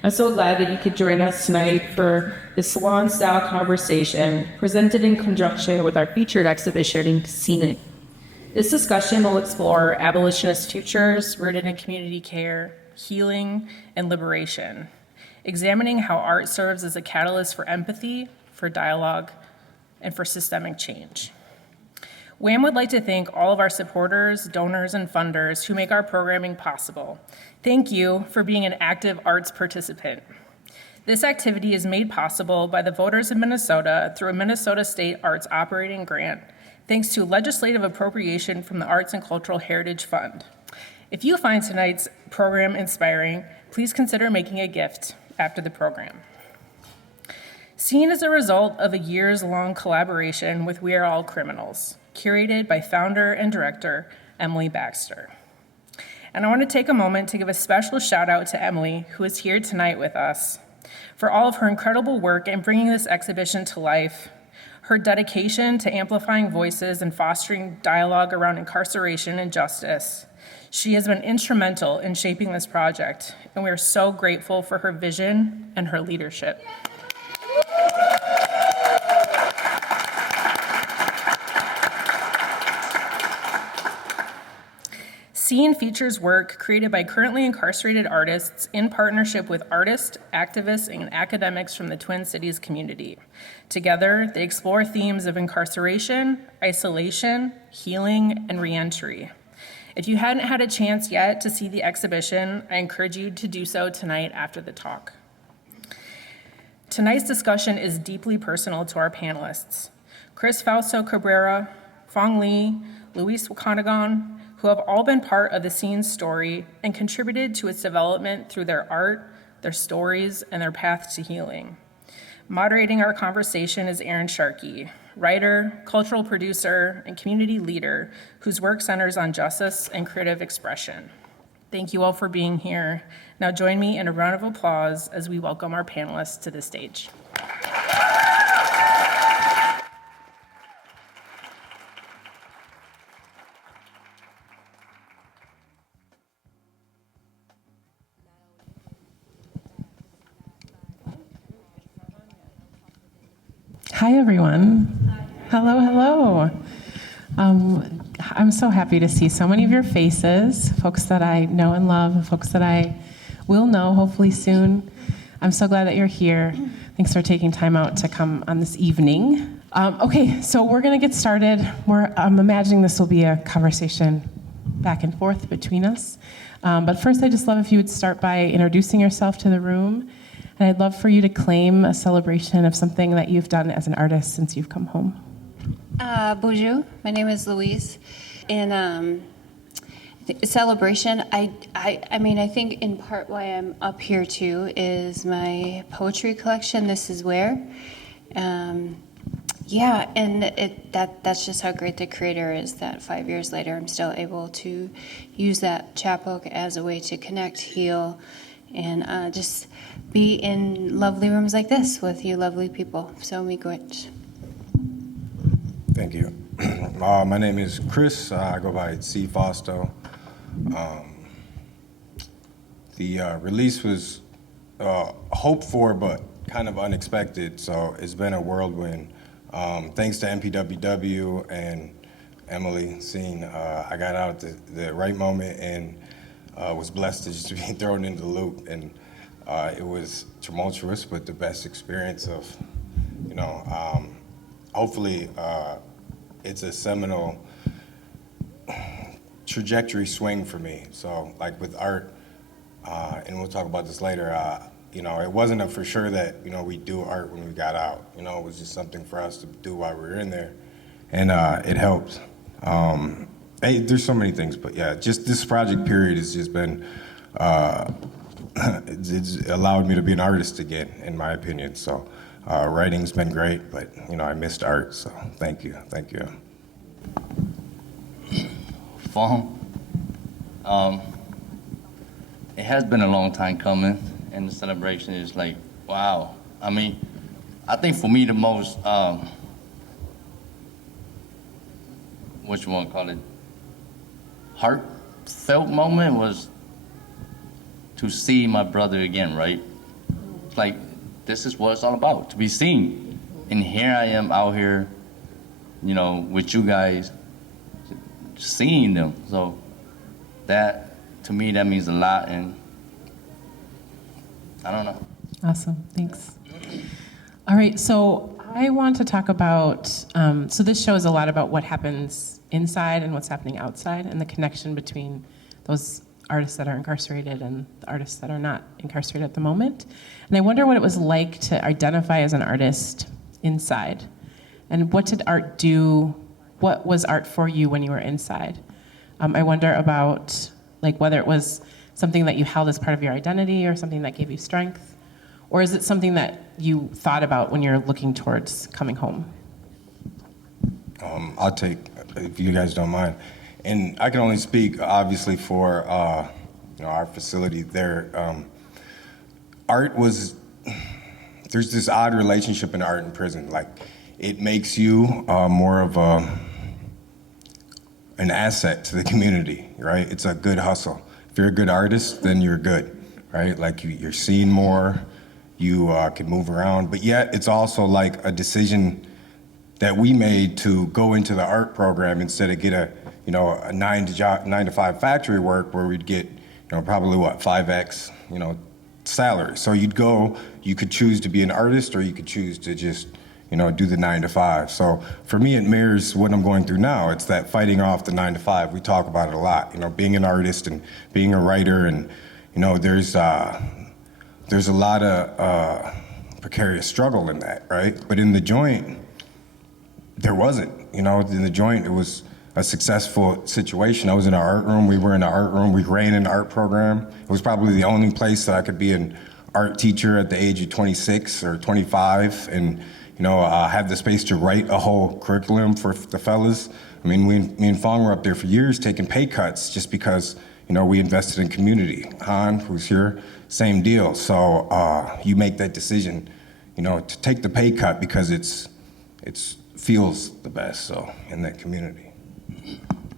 I'm so glad that you could join us tonight for this salon-style conversation presented in conjunction with our featured exhibition, Scenic. This discussion will explore abolitionist futures rooted in community care, healing, and liberation, examining how art serves as a catalyst for empathy, for dialogue, and for systemic change. WAM would like to thank all of our supporters, donors, and funders who make our programming possible. Thank you for being an active arts participant. This activity is made possible by the voters of Minnesota through a Minnesota State Arts Operating Grant, thanks to legislative appropriation from the Arts and Cultural Heritage Fund. If you find tonight's program inspiring, please consider making a gift after the program. Seen is a result of a years-long collaboration with We Are All Criminals, curated by founder and director Emily Baxter. And I want to take a moment to give a special shout out to Emily, who is here tonight with us, for all of her incredible work in bringing this exhibition to life, her dedication to amplifying voices and fostering dialogue around incarceration and justice. She has been instrumental in shaping this project, and we are so grateful for her vision and her leadership. Scene features work created by currently incarcerated artists in partnership with artists, activists, and academics from the Twin Cities community. Together, they explore themes of incarceration, isolation, healing, and reentry. If you hadn't had a chance yet to see the exhibition, I encourage you to do so tonight after the talk. Tonight's discussion is deeply personal to our panelists. Chris Fausto Cabrera, Fong Lee, Louise Waakaa'igan, who have all been part of the Scene's story and contributed to its development through their art, their stories, and their path to healing. Moderating our conversation is Aaron Sharkey, writer, cultural producer, and community leader whose work centers on justice and creative expression. Thank you all for being here. Now join me in a round of applause as we welcome our panelists to the stage. Hi, everyone. Hello, hello. I'm so happy to see so many of your faces, folks that I know and love, and folks that I will know hopefully soon. I'm so glad that you're here. Thanks for taking time out to come on this evening. Okay, so we're going to get started. I'm imagining this will be a conversation back and forth between us. But first, I'd just love if you would start by introducing yourself to the room. And I'd love for you to claim a celebration of something that you've done as an artist since you've come home. Bonjour, my name is Louise. And celebration, I mean, I think in part why I'm up here too is my poetry collection, This Is Where. Yeah, and that's just how great the creator is, that 5 years later I'm still able to use that chapbook as a way to connect, heal, and just be in lovely rooms like this with you lovely people. So miigwech. Thank you. My name is Chris. I go by C. Fausto. The release was hoped for, but kind of unexpected, so it's been a whirlwind. Thanks to MPWW and Emily Scene, I got out at the right moment and was blessed to just be thrown into the loop. And it was tumultuous, but the best experience of, hopefully it's a seminal trajectory swing for me. So like with art, and we'll talk about this later, it wasn't a for sure that, we'd do art when we got out. It was just something for us to do while we were in there. And it helped. Hey, there's so many things, but yeah, just this project period has just been, it's allowed me to be an artist again, in my opinion. So writing's been great, but I missed art, so thank you. Fong. It has been a long time coming, and the celebration is like, wow. I mean, I think for me the most, what you want to call it, heartfelt moment was to see my brother again, right? like, this is what it's all about, to be seen. And here I am out here, you know, with you guys, seeing them. So that, to me, that means a lot, and I don't know. Awesome, thanks. All right, so I want to talk about, so this show is a lot about what happens inside and what's happening outside, and the connection between those artists that are incarcerated and the artists that are not incarcerated at the moment. And I wonder what it was like to identify as an artist inside. And what did art do? What was art for you when you were inside? I wonder about like whether it was something that you held as part of your identity or something that gave you strength, or is it something that you thought about when you're looking towards coming home? I'll take, if you guys don't mind. And I can only speak, obviously, for you know, our facility there. Art was, there's this odd relationship in art and prison. Like, it makes you more of an asset to the community, right? It's a good hustle. If you're a good artist, then you're good, right? Like, you're seen more, you can move around, but yet it's also like a decision that we made to go into the art program instead of get a 9 to 5 factory work where we'd get, probably what, 5x, salary. So you'd go, you could choose to be an artist or you could choose to just, do the 9 to 5. So for me, it mirrors what I'm going through now. It's that fighting off the 9 to 5. We talk about it a lot, being an artist and being a writer, and, there's a lot of precarious struggle in that, right? But in the joint, there wasn't. In the joint, it was a successful situation. I was in an art room. We were in an art room. We ran an art program. It was probably the only place that I could be an art teacher at the age of 26 or 25 and, have the space to write a whole curriculum for the fellas. I mean, me and Fong were up there for years taking pay cuts just because, we invested in community. Han, who's here, same deal. So you make that decision, to take the pay cut because it's feels the best, so, in that community.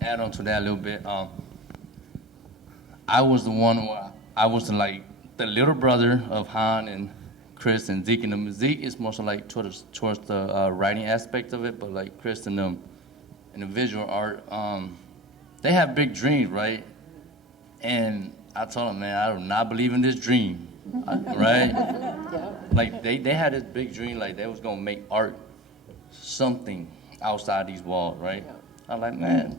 Add on to that a little bit. I was the one where I was like the little brother of Han and Chris and Zeke, and them. Zeke is more so like towards the writing aspect of it, but like Chris and them in the visual art, they have big dreams, right? And I told them, man, I do not believe in this dream, right? Like they had this big dream, like they was gonna make art something outside these walls, right? I'm like, man,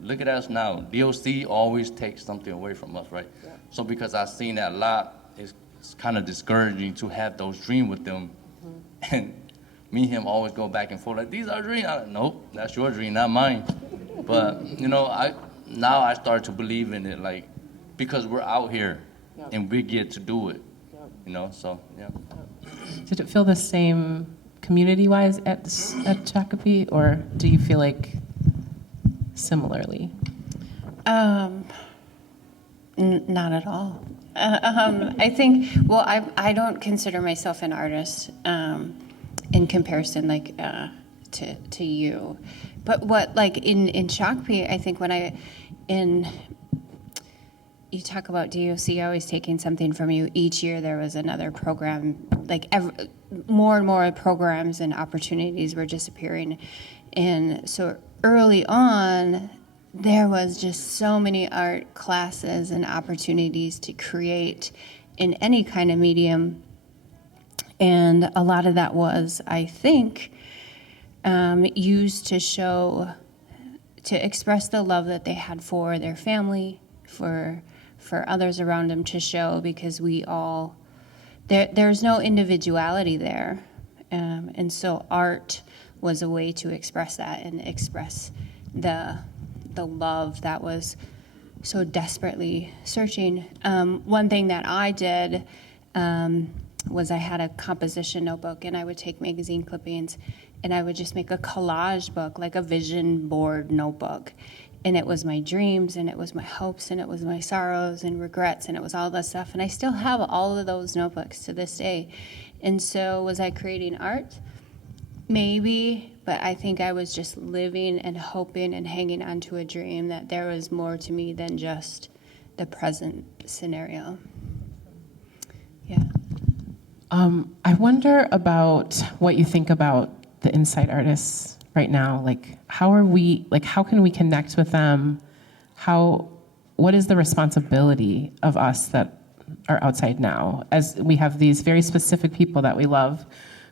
look at us now. DOC always takes something away from us, right? Yeah. So because I've seen that a lot, it's kind of discouraging to have those dreams with them. Mm-hmm. And me and him always go back and forth, like, these are dreams. I'm like, nope, that's your dream, not mine. But, now I start to believe in it, like, because we're out here and we get to do it, so, yeah. Did it feel the same community-wise at Shakopee, or do you feel like similarly? Not at all. I think, well, I don't consider myself an artist in comparison, like, to you. But what, like, in Shakopee, I think you talk about DOC always taking something from you. Each year there was another program, like more and more programs and opportunities were disappearing. And so early on, there was just so many art classes and opportunities to create in any kind of medium. And a lot of that was, I think, used to express the love that they had for their family, for others around them, to show, because there's no individuality there. And so art was a way to express that and express the love that was so desperately searching. One thing that I did was I had a composition notebook, and I would take magazine clippings and I would just make a collage book, like a vision board notebook. And it was my dreams, and it was my hopes, and it was my sorrows and regrets, and it was all that stuff. And I still have all of those notebooks to this day. And so was I creating art? Maybe, but I think I was just living and hoping and hanging on to a dream that there was more to me than just the present scenario. Yeah. I wonder about what you think about the inside artists right now. Like, how can we connect with them? What is the responsibility of us that are outside now, as we have these very specific people that we love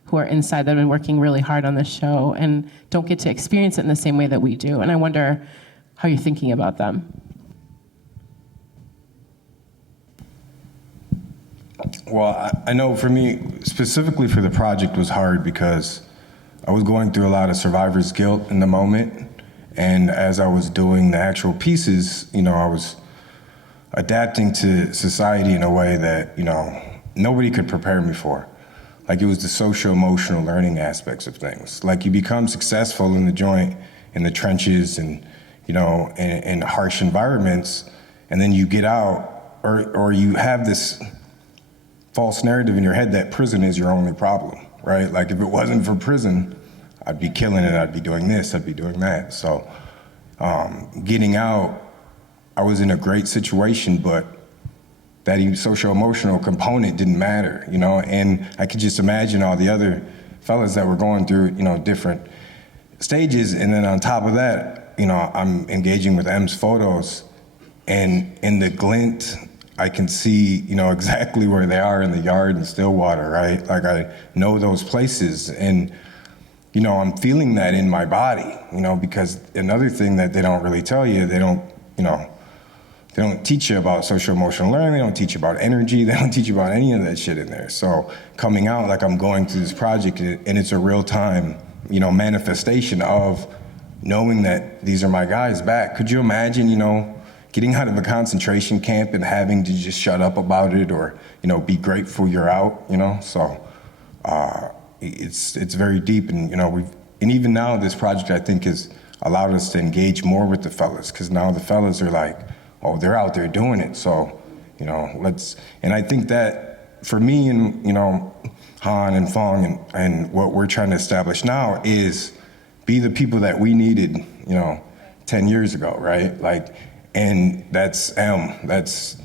who are inside that have been working really hard on this show and don't get to experience it in the same way that we do. And I wonder how you're thinking about them. Well, I know for me, specifically for the project, was hard because I was going through a lot of survivor's guilt in the moment. And as I was doing the actual pieces, I was adapting to society in a way that, nobody could prepare me for. Like, it was the social-emotional learning aspects of things. Like, you become successful in the joint, in the trenches, and, in harsh environments, and then you get out, or you have this false narrative in your head that prison is your only problem, right? Like, if it wasn't for prison, I'd be killing it, I'd be doing this, I'd be doing that. So getting out, I was in a great situation, but that social-emotional component didn't matter, and I could just imagine all the other fellas that were going through, different stages, and then on top of that, I'm engaging with M's photos, and in the glint, I can see, exactly where they are in the yard in Stillwater, right? Like, I know those places, and, I'm feeling that in my body, because another thing that they don't really tell you, they don't teach you about social-emotional learning, they don't teach you about energy, they don't teach you about any of that shit in there. So coming out like I'm going through this project, and it's a real-time, manifestation of knowing that these are my guys back. Could you imagine, getting out of a concentration camp and having to just shut up about it, or, be grateful you're out, So it's very deep, and, and even now this project, I think, has allowed us to engage more with the fellas, because now the fellas are like, oh, they're out there doing it, so, and I think that for me and, Han and Fong and what we're trying to establish now is be the people that we needed, 10 years ago, right? Like, and that's that's,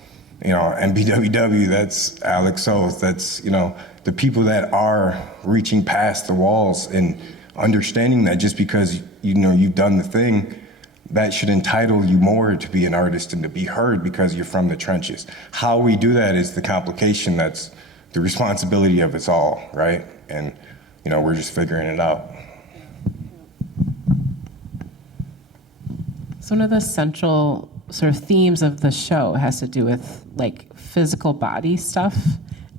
MPWW, that's Alex Oath, that's, the people that are reaching past the walls and understanding that just because, you've done the thing, that should entitle you more to be an artist and to be heard because you're from the trenches. How we do that is the complication that's the responsibility of us all, right? And, we're just figuring it out. So one of the central sort of themes of the show has to do with like physical body stuff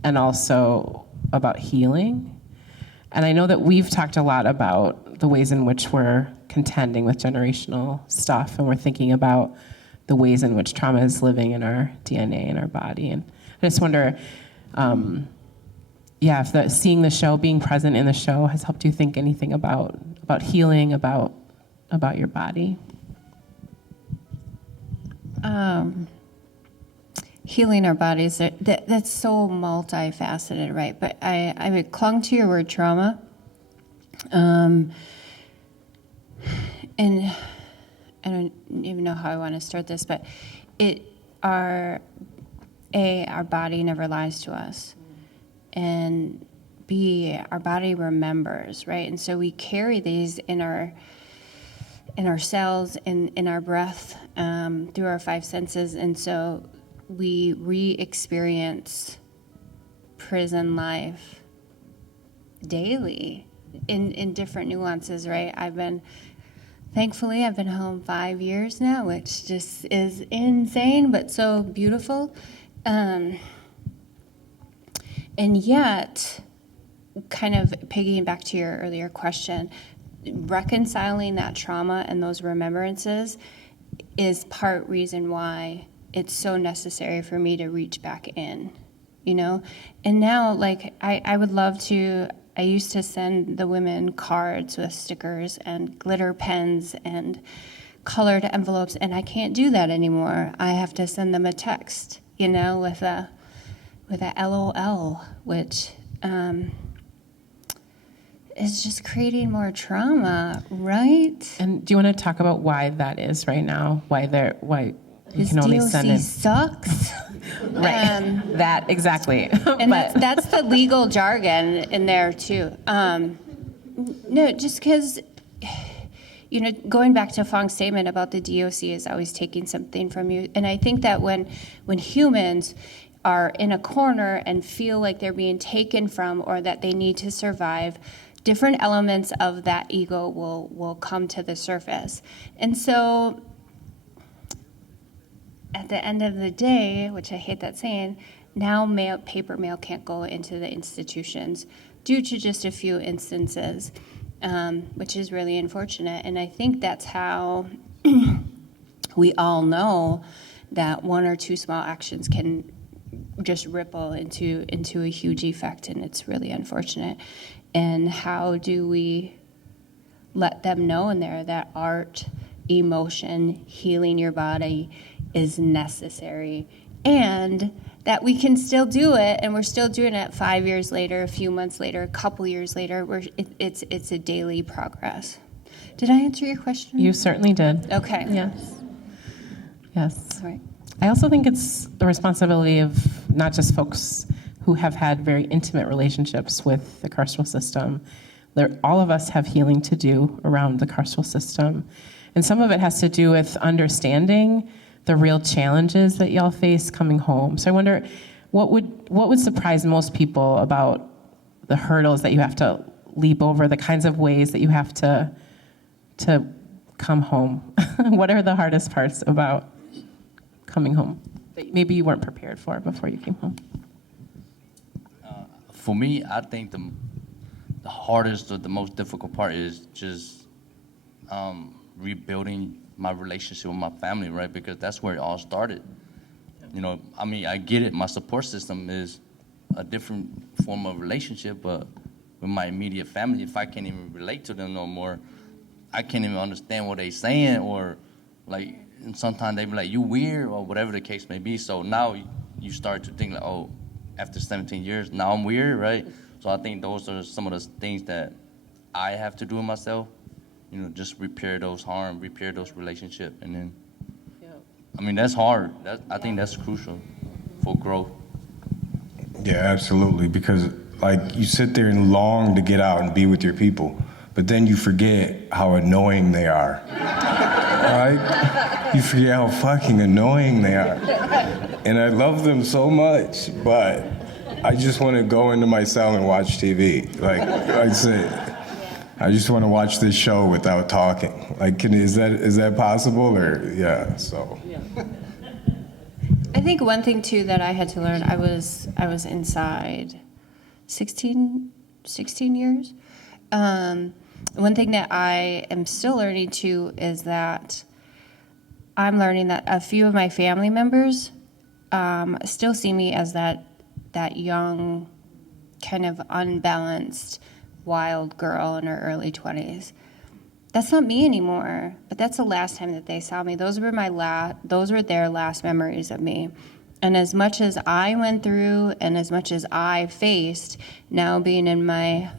and also about healing. And I know that we've talked a lot about the ways in which we're contending with generational stuff, and we're thinking about the ways in which trauma is living in our DNA and our body. And I just wonder, if seeing the show, being present in the show, has helped you think anything about healing, about your body. Healing our bodies, that's so multifaceted, right? But I would clung to your word trauma. And I don't even know how I want to start this, but our body never lies to us. And B, our body remembers, right? And so we carry these in our cells, in our breath, through our five senses. And so we re-experience prison life daily in different nuances, right? Thankfully, I've been home 5 years now, which just is insane, but so beautiful. And yet, kind of piggying back to your earlier question, reconciling that trauma and those remembrances is part reason why it's so necessary for me to reach back in, And now, like, I would love to, I used to send the women cards with stickers and glitter pens and colored envelopes, and I can't do that anymore. I have to send them a text, with a LOL, which is just creating more trauma, right? And do you want to talk about why that is right now? Why you His can only DLC send in? sucks. Right. That exactly. And that's the legal jargon in there too. No, just because, going back to Fong's statement about the DOC is always taking something from you. And I think that when humans are in a corner and feel like they're being taken from or that they need to survive, different elements of that ego will come to the surface. And so at the end of the day, which I hate that saying, now paper mail can't go into the institutions due to just a few instances, which is really unfortunate. And I think that's how we all know that one or two small actions can just ripple into a huge effect, and it's really unfortunate. And how do we let them know in there that art, emotion, healing your body is necessary, and that we can still do it, and we're still doing it 5 years later, a few months later, a couple years later. It's a daily progress. Did I answer your question? You certainly did. Okay. Yes. All right. I also think it's the responsibility of not just folks who have had very intimate relationships with the carceral system. All of us have healing to do around the carceral system. And some of it has to do with understanding the real challenges that y'all face coming home. So I wonder, what would surprise most people about the hurdles that you have to leap over, the kinds of ways that you have to come home? What are the hardest parts about coming home that maybe you weren't prepared for before you came home? For me, I think the hardest or the most difficult part is just rebuilding my relationship with my family, right? Because that's where it all started. I get it. My support system is a different form of relationship, but with my immediate family, if I can't even relate to them no more, I can't even understand what they're saying, or and sometimes they be like, you weird, or whatever the case may be. So now you start to think oh, after 17 years, now I'm weird, right? So I think those are some of the things that I have to do in myself, just repair those harm, repair those relationships. And then, that's hard. I think that's crucial for growth. Yeah, absolutely, because you sit there and long to get out and be with your people, but then you forget how annoying they are, right? You forget how fucking annoying they are. And I love them so much, but I just want to go into my cell and watch TV. I say, I just want to watch this show without talking. Is that possible, or yeah? So. I think one thing too that I had to learn, I was inside 16 years. One thing that I am still learning too is that I'm learning that a few of my family members still see me as that young, kind of unbalanced, wild girl in her early 20s. That's not me anymore, but that's the last time that they saw me. Those were their last memories of me. And as much as I went through and as much as I faced, now being in my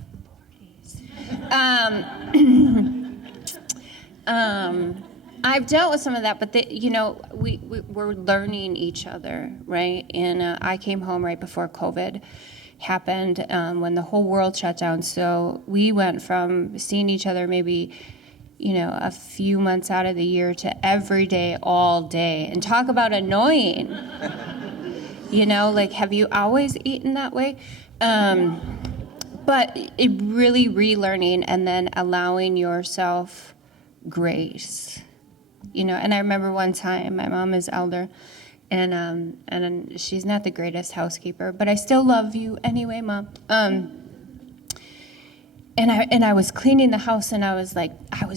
40s, I've dealt with some of that, but we're learning each other, right? And I came home right before COVID happened, when the whole world shut down. So we went from seeing each other maybe, a few months out of the year to every day, all day. And talk about annoying. Have you always eaten that way? But it really relearning and then allowing yourself grace. And I remember one time, my mom is elder, and she's not the greatest housekeeper, but I still love you anyway, Mom. And I was cleaning the house, and I was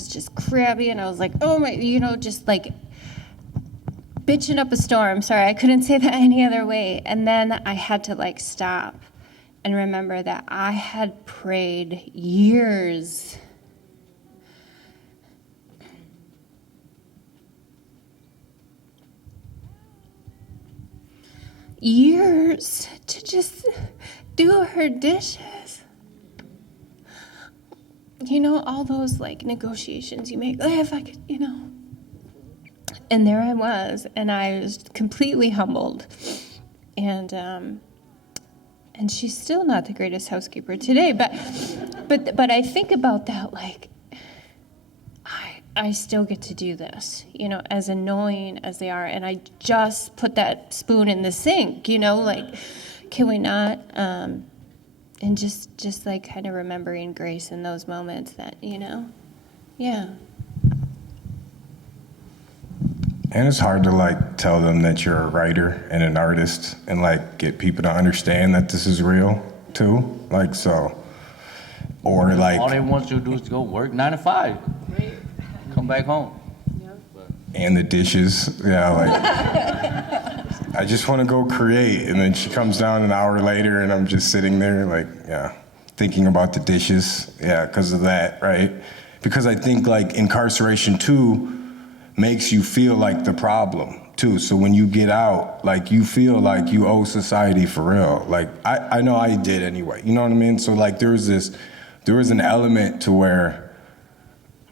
just crabby, and I was like, oh my, just bitching up a storm. Sorry, I couldn't say that any other way. And then I had to stop and remember that I had prayed years to just do her dishes. All those negotiations you make, if I could, And there I was, and I was completely humbled. and she's still not the greatest housekeeper today, but I think about that, like, I still get to do this, you know, as annoying as they are, and I just put that spoon in the sink, you know, like, can we not? And just like kind of remembering grace in those moments that, you know, yeah. And it's hard to like tell them that you're a writer and an artist and like get people to understand that this is real too. Like, so, or like. All they want you to do is go work 9 to 5. Right. Come back home. And the dishes, yeah, like, I just want to go create. And then she comes down an hour later and I'm just sitting there like, yeah, thinking about the dishes. Yeah, because of that, right? Because I think like incarceration too makes you feel like the problem too. So when you get out, like you feel like you owe society for real. Like I know I did anyway, you know what I mean? So like there was an element to where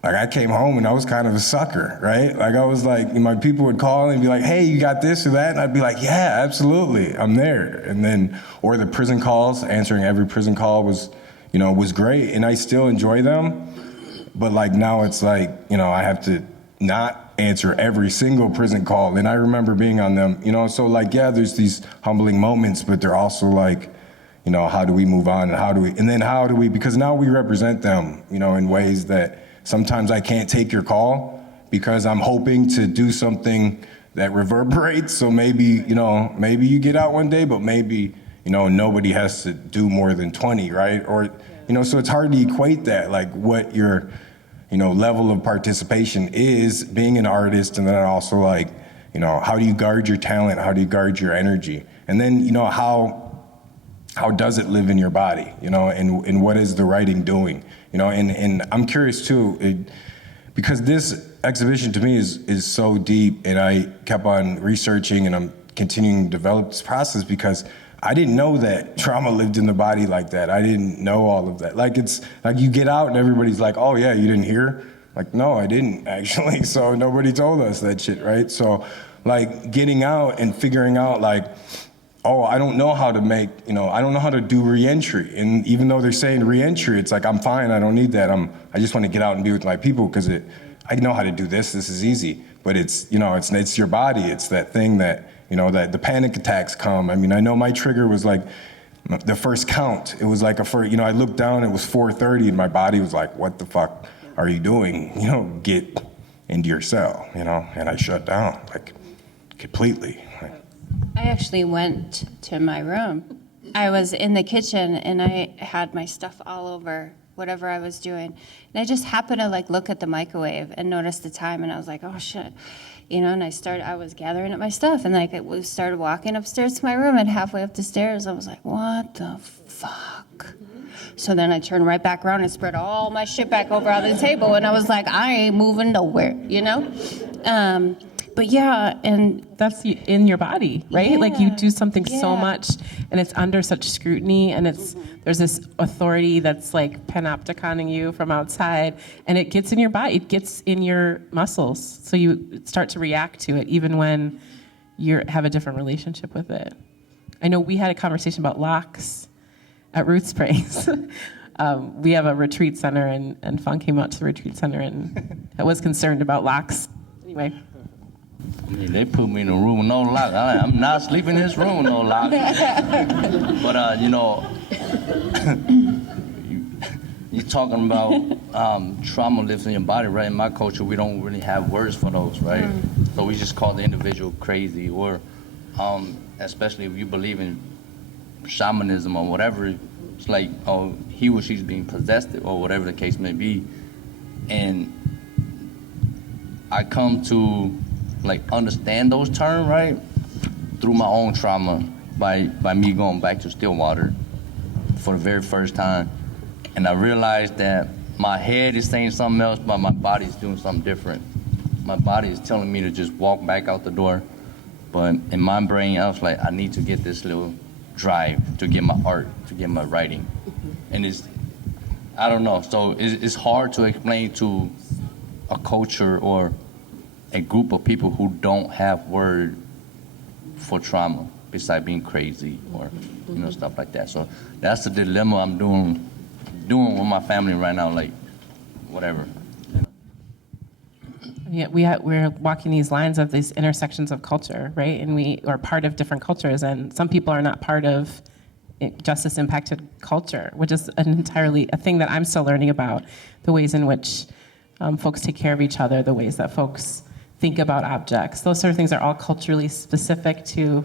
like I came home and I was kind of a sucker, right? Like I was like, my people would call and be like, hey, you got this or that? And I'd be like, yeah, absolutely, I'm there. And then, or the prison calls, answering every prison call was great. And I still enjoy them. But like now it's like, you know, I have to not answer every single prison call. And I remember being on them, you know, so like, yeah, there's these humbling moments, but they're also like, you know, how do we move on and how do we, because now we represent them, you know, in ways that sometimes I can't take your call because I'm hoping to do something that reverberates. So maybe, you know, maybe you get out one day, but maybe, you know, nobody has to do more than 20, right? Or, you know, so it's hard to equate that, like what your, you know, level of participation is being an artist, and then also like, you know, how do you guard your talent? How do you guard your energy? And then, you know, how does it live in your body, you know, and what is the writing doing, you know? And I'm curious too, because this exhibition to me is so deep, and I kept on researching and I'm continuing to develop this process because I didn't know that trauma lived in the body like that. I didn't know all of that. Like it's like you get out and everybody's like, oh yeah, you didn't hear? Like, no, I didn't actually. So nobody told us that shit, right? So like getting out and figuring out like, oh, I don't know how to make, you know, I don't know how to do reentry. And even though they're saying reentry, it's like, I'm fine, I don't need that. I just want to get out and be with my people because I know how to do this is easy. But it's, you know, it's your body. It's that thing that, you know, that the panic attacks come. I mean, I know my trigger was like the first count. It was like you know, I looked down, it was 4:30 and my body was like, what the fuck are you doing? You know, get into your cell, you know? And I shut down, like, completely. I actually went to my room. I was in the kitchen and I had my stuff all over whatever I was doing. And I just happened to like look at the microwave and notice the time, and I was like, oh shit. You know, and I was gathering up my stuff, and like I started walking upstairs to my room, and halfway up the stairs, I was like, what the fuck? So then I turned right back around and spread all my shit back over on the table, and I was like, I ain't moving nowhere, you know? But yeah, and that's in your body, right? Yeah, like you do something so yeah. much and it's under such scrutiny, and there's this authority that's like panopticoning you from outside, and it gets in your body, it gets in your muscles. So you start to react to it even when you have a different relationship with it. I know we had a conversation about locks at Roots Praise. We have a retreat center, and Fawn came out to the retreat center and was concerned about locks. Anyway. I mean, they put me in a room with no lock. I'm not sleeping in this room with no lock. But, you know, you're talking about trauma lives in your body, right? In my culture, we don't really have words for those, right? So we just call the individual crazy, or especially if you believe in shamanism or whatever, it's like, oh, he or she's being possessed, or whatever the case may be. And I come to like understand those terms, right, through my own trauma, by me going back to Stillwater for the very first time. And I realized that my head is saying something else, but my body's doing something different. My body is telling me to just walk back out the door, but in my brain, I was like, I need to get this little drive to get my art, to get my writing. And I don't know, so it's hard to explain to a culture or a group of people who don't have word for trauma. besides being crazy or, you know, stuff like that. So that's the dilemma I'm doing with my family right now, like, whatever. Yeah, we're walking these lines of these intersections of culture, right? And we are part of different cultures, and some people are not part of justice impacted culture, which is a thing that I'm still learning about, the ways in which folks take care of each other, the ways that folks think about objects. Those sort of things are all culturally specific to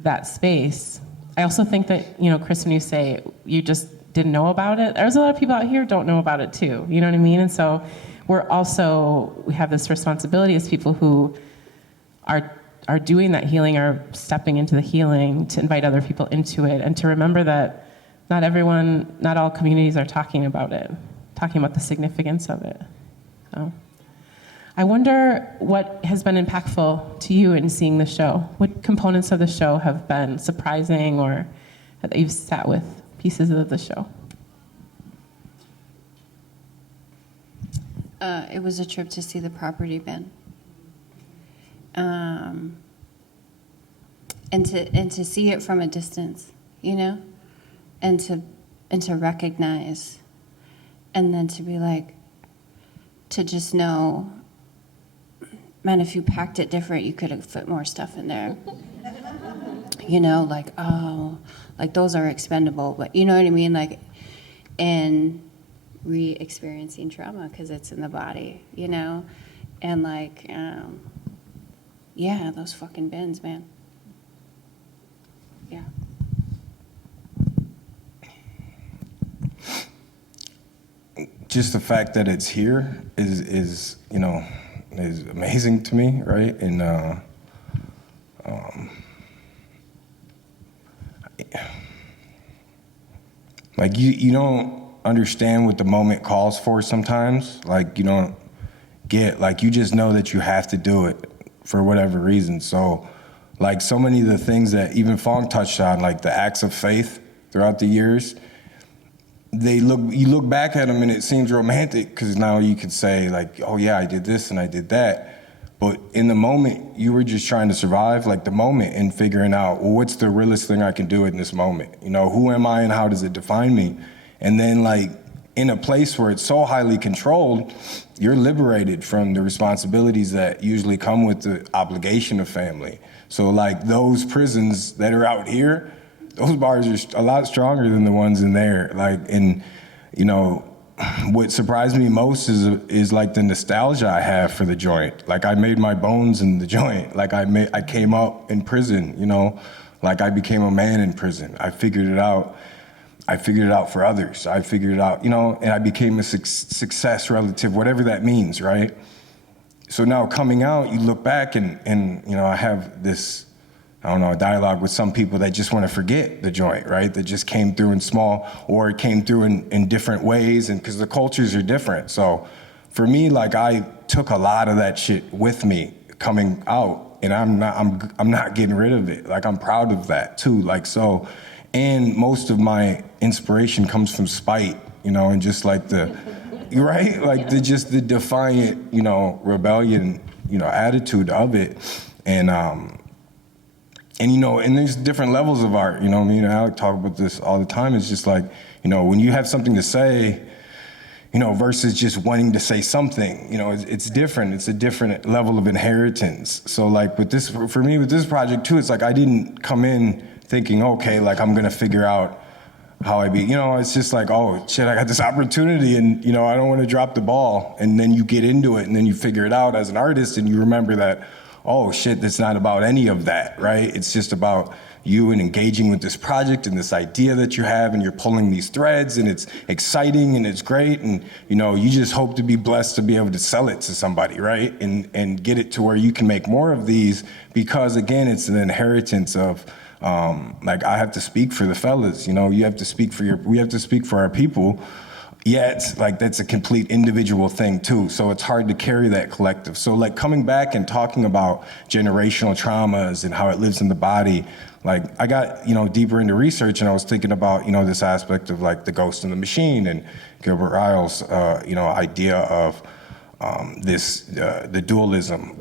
that space. I also think that, you know, Chris, when you say you just didn't know about it, there's a lot of people out here who don't know about it too, you know what I mean? And so we have this responsibility as people who are doing that healing, are stepping into the healing, to invite other people into it, and to remember that not all communities are talking about it, talking about the significance of it. So I wonder what has been impactful to you in seeing the show. What components of the show have been surprising, or that you've sat with pieces of the show? It was a trip to see the property bin, and to see it from a distance, you know, and to recognize, and then to be like, to just know, man, if you packed it different, you could have fit more stuff in there. You know, like, oh, like those are expendable, but you know what I mean, like, and re-experiencing trauma because it's in the body, you know, and like, yeah, those fucking bins, man. Yeah. Just the fact that it's here is you know, is amazing to me, right? And like you don't understand what the moment calls for sometimes. Like you don't get, like you just know that you have to do it for whatever reason. So like so many of the things that even Fong touched on, like the acts of faith throughout the years, you look back at them and it seems romantic because now you could say like, oh yeah, I did this and I did that. But in the moment, you were just trying to survive, like the moment, and figuring out, well, what's the realest thing I can do in this moment? You know, who am I and how does it define me? And then like in a place where it's so highly controlled, you're liberated from the responsibilities that usually come with the obligation of family. So like those prisons that are out here, those bars are a lot stronger than the ones in there. Like, and you know, what surprised me most is like the nostalgia I have for the joint. Like I made my bones in the joint. Like I came up in prison, you know, like I became a man in prison. I figured it out. I figured it out for others. I figured it out, you know, and I became a success relative, whatever that means, right? So now coming out, you look back and you know, I have this, I don't know, a dialogue with some people that just want to forget the joint, right? That just came through in small, or it came through in different ways, and because the cultures are different. So for me, like I took a lot of that shit with me coming out, and I'm not getting rid of it. Like I'm proud of that too. Like so, and most of my inspiration comes from spite, you know, and just like the, right? Like the defiant, you know, rebellion, you know, attitude of it. And you know, and there's different levels of art, you know, me and Alec talk about this all the time. It's just like, you know, when you have something to say, you know, versus just wanting to say something, you know, it's different. It's a different level of inheritance. So like with this, for me with this project too, it's like I didn't come in thinking, okay, like I'm gonna figure out how I be, you know, it's just like, oh shit, I got this opportunity and, you know, I don't wanna drop the ball. And then you get into it and then you figure it out as an artist and you remember that, oh shit, that's not about any of that, right? It's just about you and engaging with this project and this idea that you have, and you're pulling these threads, and it's exciting and it's great, and you know, you just hope to be blessed to be able to sell it to somebody, right? And get it to where you can make more of these, because again, it's an inheritance of, like I have to speak for the fellas, you know, we have to speak for our people. Yet, like that's a complete individual thing too. So it's hard to carry that collective. So like coming back and talking about generational traumas and how it lives in the body, like I got, you know, deeper into research and I was thinking about, you know, this aspect of like the ghost in the machine and Gilbert Ryle's, you know, idea of the dualism,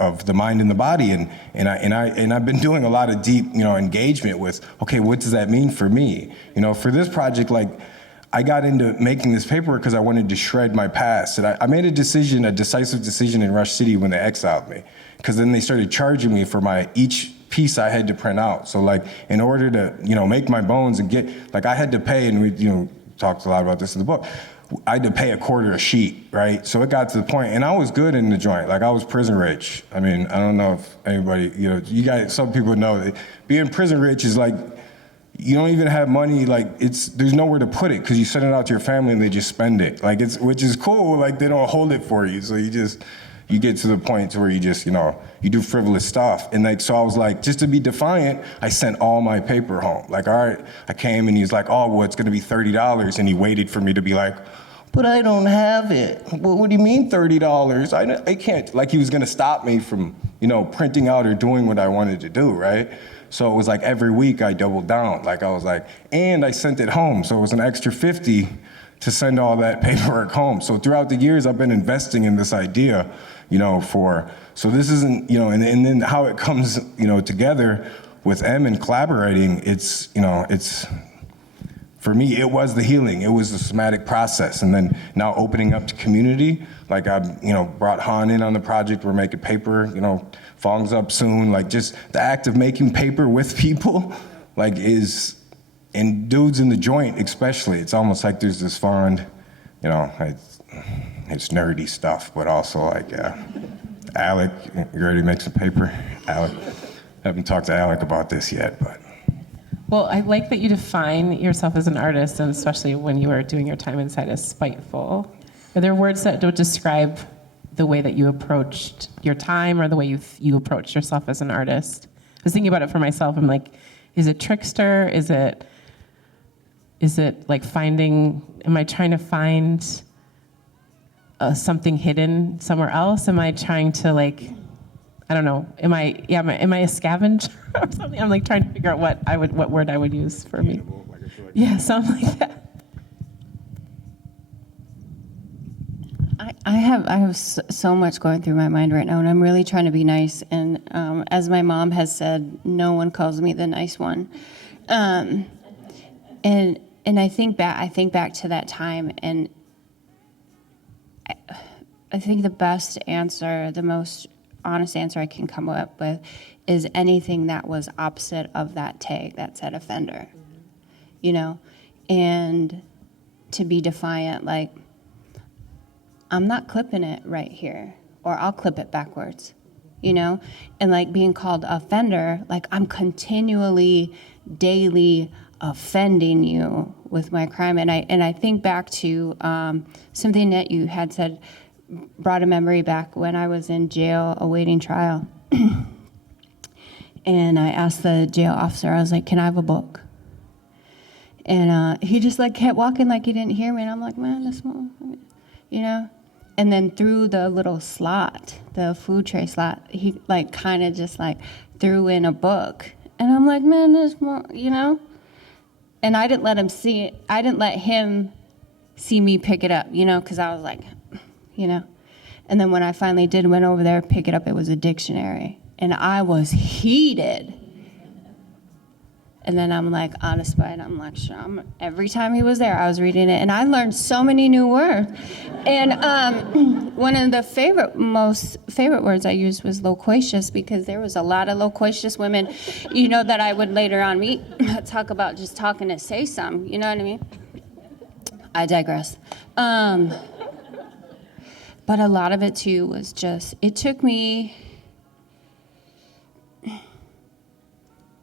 of the mind and the body, and I've been doing a lot of deep, engagement with, okay, what does that mean for me? For this project, like, I got into making this paperwork because I wanted to shred my past. And I made a decisive decision in Rush City when they exiled me, because then they started charging me for each piece I had to print out. So like, in order to, make my bones and I had to pay, and we, talked a lot about this in the book, I had to pay $0.25 a sheet, right? So it got to the point, and I was good in the joint. Like, I was prison rich. I mean, I don't know if anybody, you guys, some people know that being prison rich is like, you don't even have money, like, there's nowhere to put it, because you send it out to your family and they just spend it. Like, which is cool, like, they don't hold it for you. So you get to the point where you just, you do frivolous stuff. And like, so I was like, just to be defiant, I sent all my paper home. Like, all right, I came and he's like, oh, well, it's gonna be $30. And he waited for me to be like, but I don't have it. Well, what do you mean $30? I can't, like, he was gonna stop me from, printing out or doing what I wanted to do, right? So it was like every week I doubled down. Like, I was like, and I sent it home. So it was an extra 50 to send all that paperwork home. So throughout the years, I've been investing in this idea, so this isn't, and then how it comes, together with M and collaborating, it's, for me, it was the healing. It was the somatic process. And then now opening up to community, like I've, brought Han in on the project. We're making paper, Fong's up soon. Like, just the act of making paper with people, like, and dudes in the joint especially, it's almost like there's this fond, it's nerdy stuff, but also like, Alec, you ready to make some paper? Alec, haven't talked to Alec about this yet, but. Well, I like that you define yourself as an artist, and especially when you were doing your time inside as spiteful. Are there words that don't describe the way that you approached your time or the way you approached yourself as an artist? I was thinking about it for myself. I'm like, is it trickster? Is it like am I trying to find something hidden somewhere else? Am I trying to, like, I don't know, am I a scavenger or something? I'm like trying to figure out what word I would use for me. Yeah, something like that. I have so much going through my mind right now, and I'm really trying to be nice. And as my mom has said, no one calls me the nice one. And I think back to that time, and I think the best answer, the most honest answer I can come up with, is anything that was opposite of that tag that said offender, and to be defiant, like, I'm not clipping it right here, or I'll clip it backwards, and like being called offender, like I'm continually, daily offending you with my crime. And I think back to something that you had said, brought a memory back when I was in jail awaiting trial. And I asked the jail officer, I was like, can I have a book? And he just like kept walking like he didn't hear me. And I'm like, man, that's more, And then through the little slot, the food tray slot, he like kind of just like threw in a book. And I'm like, man, there's more, And I didn't let him see it. I didn't let him see me pick it up, because I was like, And then when I finally went over there, pick it up, it was a dictionary. And I was heated. And then I'm like, on a spite, I'm like, sure. Every time he was there, I was reading it. And I learned so many new words. And one of the most favorite words I used was loquacious, because there was a lot of loquacious women, that I would later on meet, talk about just talking to say some, you know what I mean? I digress. But a lot of it, too, was just, it took me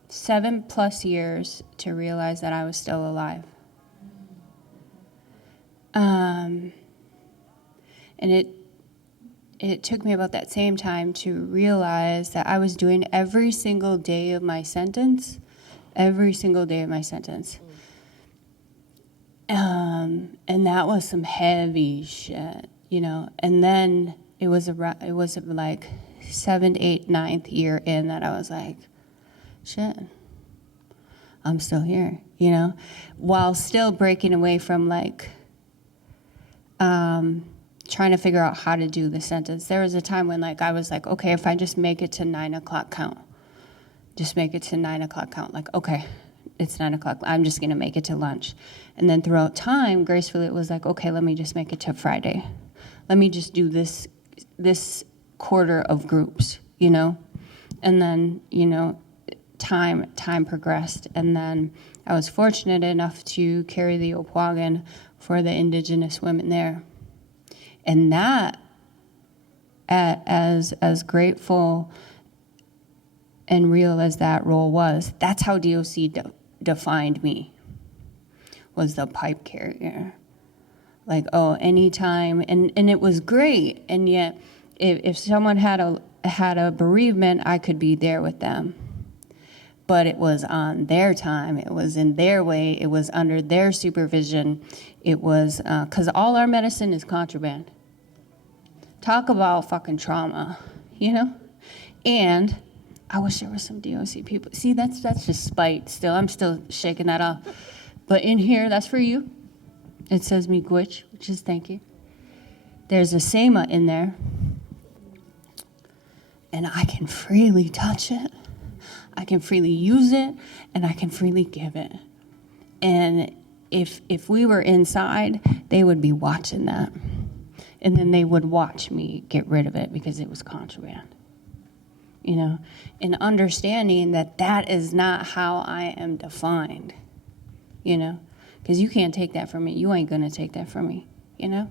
7+ years to realize that I was still alive. And it took me about that same time to realize that I was doing every single day of my sentence. And that was some heavy shit. And then it was like 7th, 8th, 9th year in that I was like, shit, I'm still here, while still breaking away from like trying to figure out how to do the sentence. There was a time when like I was like, okay, if I just make it to 9 o'clock count, just make it to 9 o'clock count. Like, okay, it's 9 o'clock. I'm just gonna make it to lunch. And then throughout time, gracefully, it was like, okay, let me just make it to Friday. Let me just do this quarter of groups, you know? And then, you know, time progressed. And then I was fortunate enough to carry the Waakaa'igan for the indigenous women there. And that, as grateful and real as that role was, that's how DOC defined me, was the pipe carrier. Like, oh, anytime, and it was great. And yet, if someone had a bereavement, I could be there with them. But it was on their time, it was in their way, it was under their supervision. It was, because all our medicine is contraband. Talk about fucking trauma, you know? And I wish there was some DOC people. See, that's just spite still. I'm still shaking that off. But in here, that's for you. It says miigwech, which is thank you. There's a sema in there. And I can freely touch it. I can freely use it, and I can freely give it. And if we were inside, they would be watching that. And then they would watch me get rid of it because it was contraband. You know, and understanding that that is not how I am defined, you know, because you can't take that from me. You ain't gonna take that from me, you know?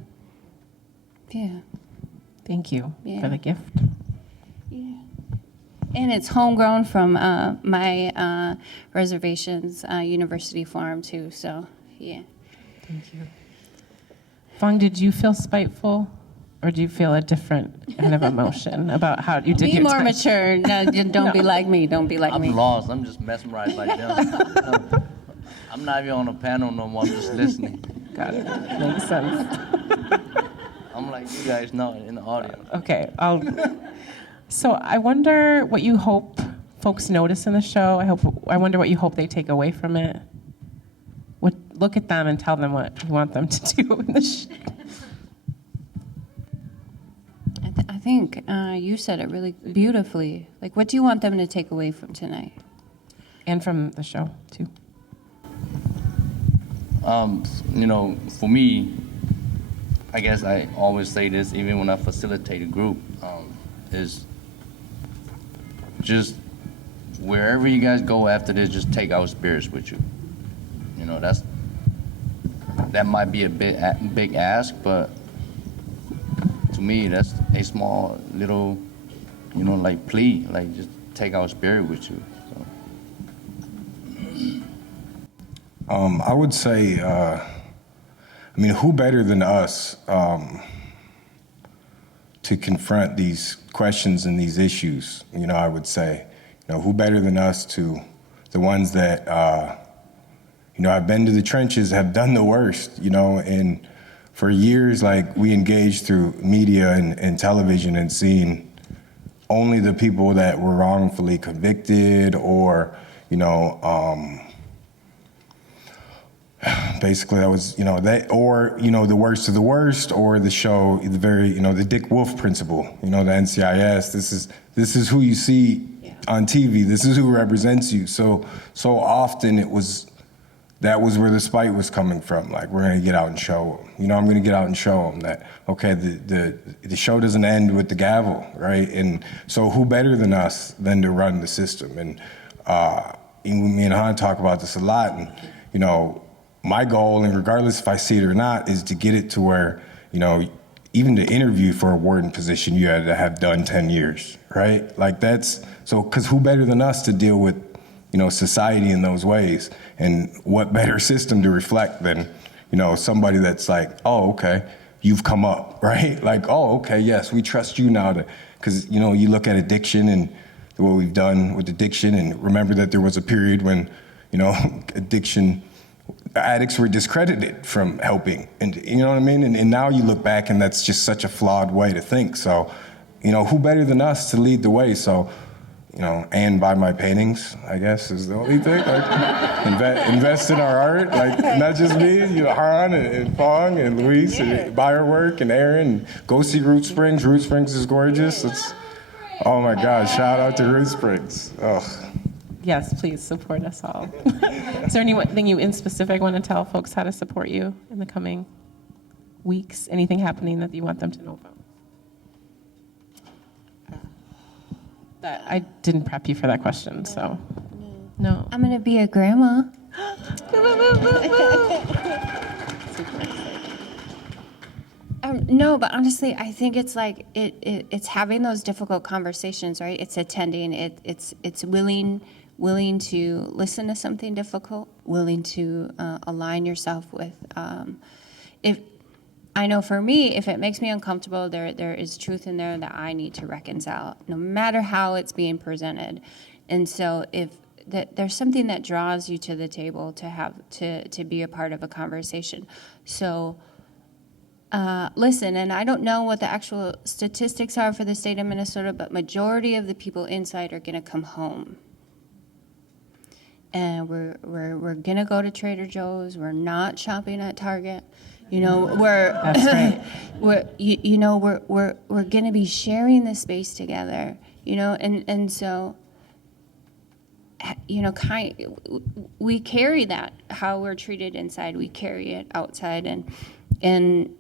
Yeah. Thank you Yeah. for the gift. Yeah. And it's homegrown from my reservations, University Farm too, so yeah. Thank you. Fong, did you feel spiteful, or do you feel a different kind of emotion about how you did Be your more time? mature. No, don't be like me. Don't be like I'm me. lost. I'm just mesmerized by them. I'm not even on a panel no more. I'm just listening. Got it. Makes sense. I'm like you guys know in the audience. Okay. So I wonder what you hope folks notice in the show. I wonder what you hope they take away from it. Look at them and tell them what you want them to do in the show. I think you said it really beautifully. Like, what do you want them to take away from tonight? And from the show, too. You know, for me, I guess I always say this, even when I facilitate a group, is just wherever you guys go after this, just take our spirits with you. You know, that might be a big ask, but to me, that's a small little, you know, like plea, like just take our spirit with you. So. I would say, I mean, who better than us to confront these questions and these issues? You know, I would say, you know, who better than us to the ones that, you know, I've been to the trenches, have done the worst, you know, and for years, like, we engaged through media and television and seeing only the people that were wrongfully convicted or, you know, basically that was, you know, that, or, you know, the worst of the worst, or the show, the very, you know, the Dick Wolf principle, you know, the NCIS, this is who you see on TV, this is who represents you. So often that was where the spite was coming from. Like, we're gonna get out and show them. You know, I'm gonna get out and show them that, okay, the show doesn't end with the gavel, right? And so who better than us than to run the system? And me and Han talk about this a lot. And, you know, my goal, and regardless if I see it or not, is to get it to where, you know, even to interview for a warden position, you had to have done 10 years, right? Like, that's, so, because who better than us to deal with, you know, society in those ways? And what better system to reflect than, you know, somebody that's like, oh, okay, you've come up, right? Like, oh, okay, yes, we trust you now to, because, you know, you look at addiction and what we've done with addiction, and remember that there was a period when, you know, addiction addicts were discredited from helping, and you know what I mean? And now you look back and that's just such a flawed way to think. So, you know, who better than us to lead the way? So, and buy my paintings, I guess, is the only thing. Like, invest in our art, like, not just me, Han and Fong and Louise, and buy our work, and Aaron, and go see Root Springs. Root Springs is gorgeous. Oh my God, shout out to Root Springs. Ugh. Yes, please support us all. Is there anything you in specific want to tell folks how to support you in the coming weeks? Anything happening that you want them to know about? I didn't prep you for that question, so no. I'm gonna be a grandma. No, but honestly, I think it's like it's having those difficult conversations, right? It's attending. It's willing to listen to something difficult, willing to align yourself with. If I know for me, if it makes me uncomfortable, there is truth in there that I need to reconcile, no matter how it's being presented. And so if there's something that draws you to the table to have to be a part of a conversation. So listen, and I don't know what the actual statistics are for the state of Minnesota, but majority of the people inside are going to come home. And we're going to go to Trader Joe's. We're not shopping at Target. That's right. we're going to be sharing this space together, and so, we carry that, how we're treated inside, we carry it outside, and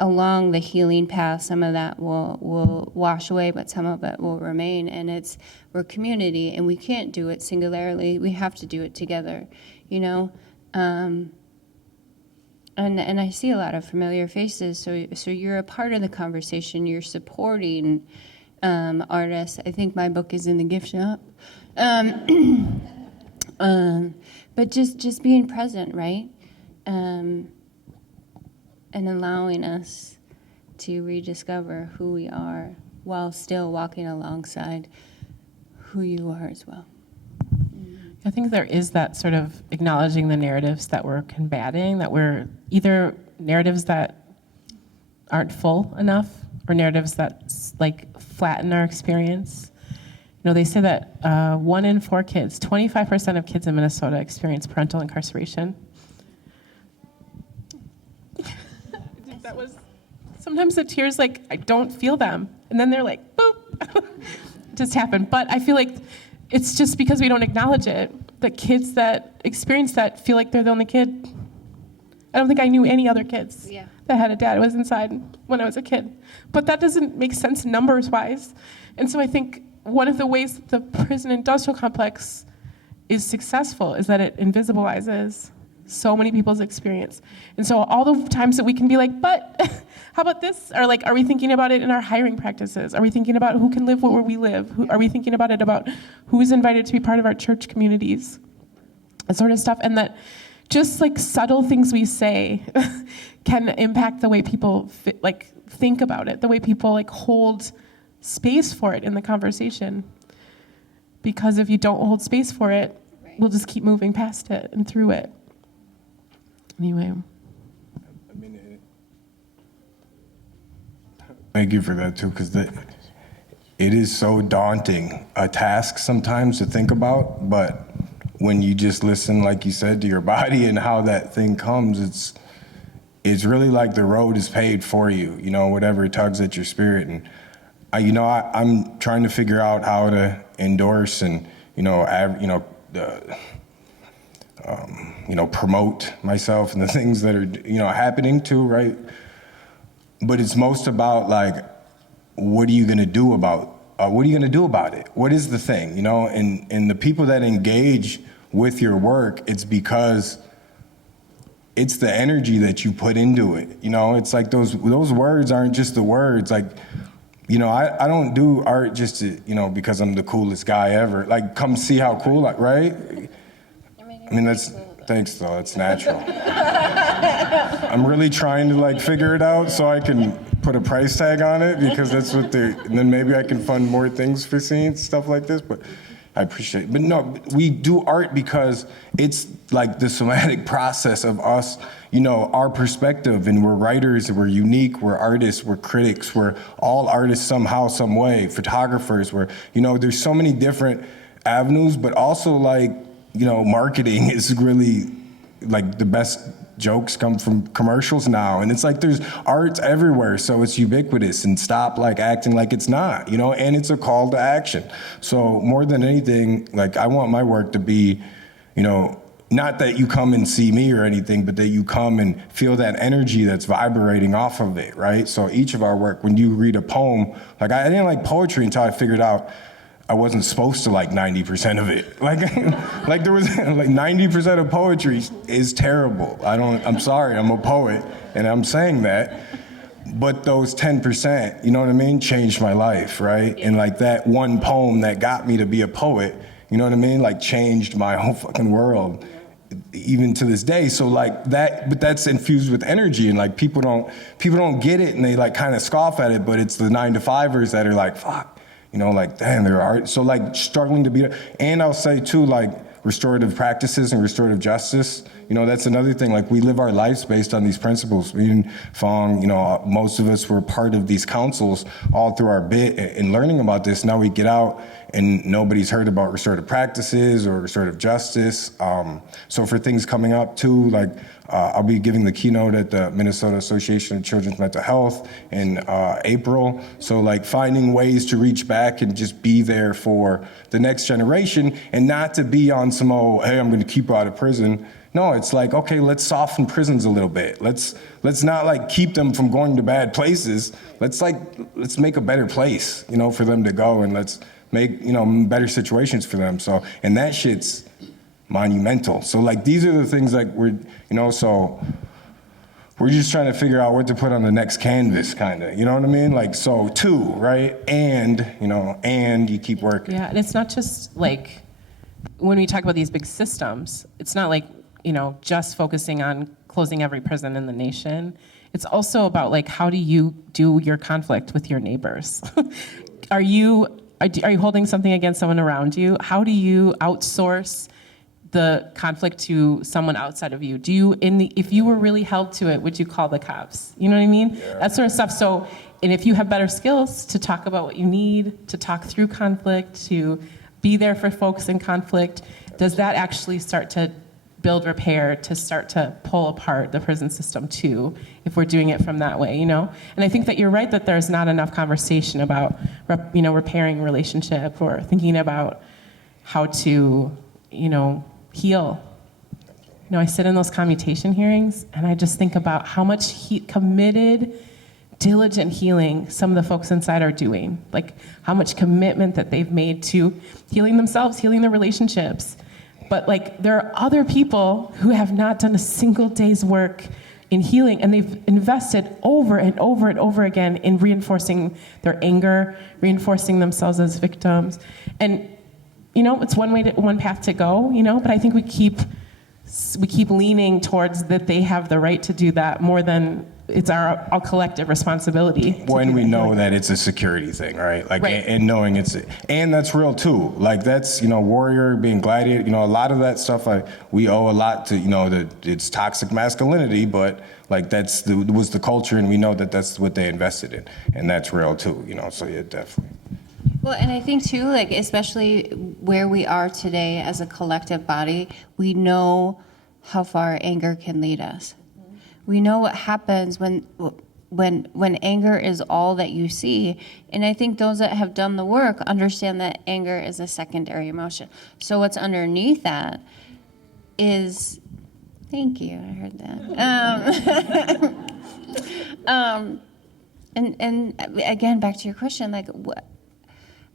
along the healing path, some of that will wash away, but some of it will remain, and we're community, and we can't do it singularly, we have to do it together, And I see a lot of familiar faces, so you're a part of the conversation. You're supporting artists. I think my book is in the gift shop. But just being present, right? And allowing us to rediscover who we are while still walking alongside who you are as well. I think there is that sort of acknowledging the narratives that we're combating, that we're either narratives that aren't full enough or narratives that like flatten our experience. They say that 1 in 4 kids, 25% of kids in Minnesota experience parental incarceration. I think that was, sometimes the tears, like, I don't feel them. And then they're like, boop, just happened. But I feel like it's just because we don't acknowledge it, that kids that experience that feel like they're the only kid. I don't think I knew any other kids that had a dad who was inside when I was a kid. But that doesn't make sense numbers-wise. And so I think one of the ways that the prison industrial complex is successful is that it invisibilizes so many people's experience. And so all the times that we can be like, but how about this? Or like, are we thinking about it in our hiring practices? Are we thinking about who can live where we live? Are we thinking about it about who's invited to be part of our church communities? That sort of stuff. And that just like subtle things we say can impact the way people think about it, the way people like hold space for it in the conversation. Because if you don't hold space for it, we'll just keep moving past it and through it. Anyway. Thank you for that too, because it is so daunting a task sometimes to think about, but when you just listen, like you said, to your body and how that thing comes, it's really like the road is paved for you, whatever tugs at your spirit. And I'm trying to figure out how to endorse and promote myself and the things that are happening too, right? But it's most about like, what are you gonna do about it? What is the thing, And the people that engage with your work, it's because it's the energy that you put into it. It's like those words aren't just the words. Like, I don't do art just to, because I'm the coolest guy ever. Like, come see how cool, right? I mean, thanks though, that's natural. I'm really trying to figure it out so I can put a price tag on it, because that's what and then maybe I can fund more things for scenes, stuff like this. But I appreciate it. But no, we do art because it's like the somatic process of us, you know, our perspective, and we're writers, we're unique, we're artists, we're critics, we're all artists somehow, some way, photographers, we're, you know, there's so many different avenues, but also like, you know, marketing is really like the best jokes come from commercials now, and it's like there's art everywhere, so it's ubiquitous, and stop like acting like it's not, you know, and it's a call to action. So more than anything, like I want my work to be, you know, not that you come and see me or anything, but that you come and feel that energy that's vibrating off of it, right? So each of our work, when you read a poem, like I didn't like poetry until I figured out I wasn't supposed to like 90% of it. Like, like there was like 90% of poetry is terrible. I'm sorry, I'm a poet and I'm saying that. But those 10%, you know what I mean, changed my life, right? And like that one poem that got me to be a poet, you know what I mean, like changed my whole fucking world, even to this day. So like that, but that's infused with energy, and like people don't get it, and they like kind of scoff at it, but it's the 9-to-5ers that are like, fuck. You know, like, damn, there are, so like struggling to be, and I'll say too, like restorative practices and restorative justice, you know, that's another thing, like we live our lives based on these principles. Me and Fong, you know, most of us were part of these councils all through our bit and learning about this. Now we get out and nobody's heard about restorative practices or restorative justice. So for things coming up too, like I'll be giving the keynote at the Minnesota Association of Children's Mental Health in April. So like finding ways to reach back and just be there for the next generation, and not to be on some, oh, hey, I'm gonna keep her out of prison. No, it's like, okay, let's soften prisons a little bit. Let's not like keep them from going to bad places. Let's make a better place, you know, for them to go, and let's make, you know, better situations for them. So, and that shit's monumental. So like these are the things like we're, you know, so we're just trying to figure out what to put on the next canvas, kind of, you know what I mean? Like, so two, right? And, you know, and you keep working. Yeah, and it's not just like, when we talk about these big systems, it's not like, you know, just focusing on closing every prison in the nation. It's also about like, how do you do your conflict with your neighbors? Are you holding something against someone around you? How do you outsource the conflict to someone outside of you? If you were really held to it, would you call the cops? You know what I mean? Yeah. That sort of stuff. So, and if you have better skills to talk about what you need, to talk through conflict, to be there for folks in conflict, does that actually start to build repair, to start to pull apart the prison system too, if we're doing it from that way, you know? And I think that you're right that there's not enough conversation about, you know, repairing relationship or thinking about how to, you know, heal. You know, I sit in those commutation hearings and I just think about how much committed, diligent healing some of the folks inside are doing. Like how much commitment that they've made to healing themselves, healing their relationships. But like there are other people who have not done a single day's work in healing, and they've invested over and over and over again in reinforcing their anger, reinforcing themselves as victims. And you know, it's one path to go, you know, but I think we keep leaning towards that they have the right to do that more than it's our collective responsibility. When we know that it's a security thing, right? Like, right. And knowing and that's real too. Like that's, you know, warrior, being gladiator, you know, a lot of that stuff, we owe a lot to, you know, it's toxic masculinity, but like was the culture, and we know that that's what they invested in, and that's real too, you know, so yeah, definitely. Well, and I think too, like especially where we are today as a collective body, we know how far anger can lead us. We know what happens when anger is all that you see. And I think those that have done the work understand that anger is a secondary emotion. So what's underneath that is, thank you, I heard that. And again, back to your question, like,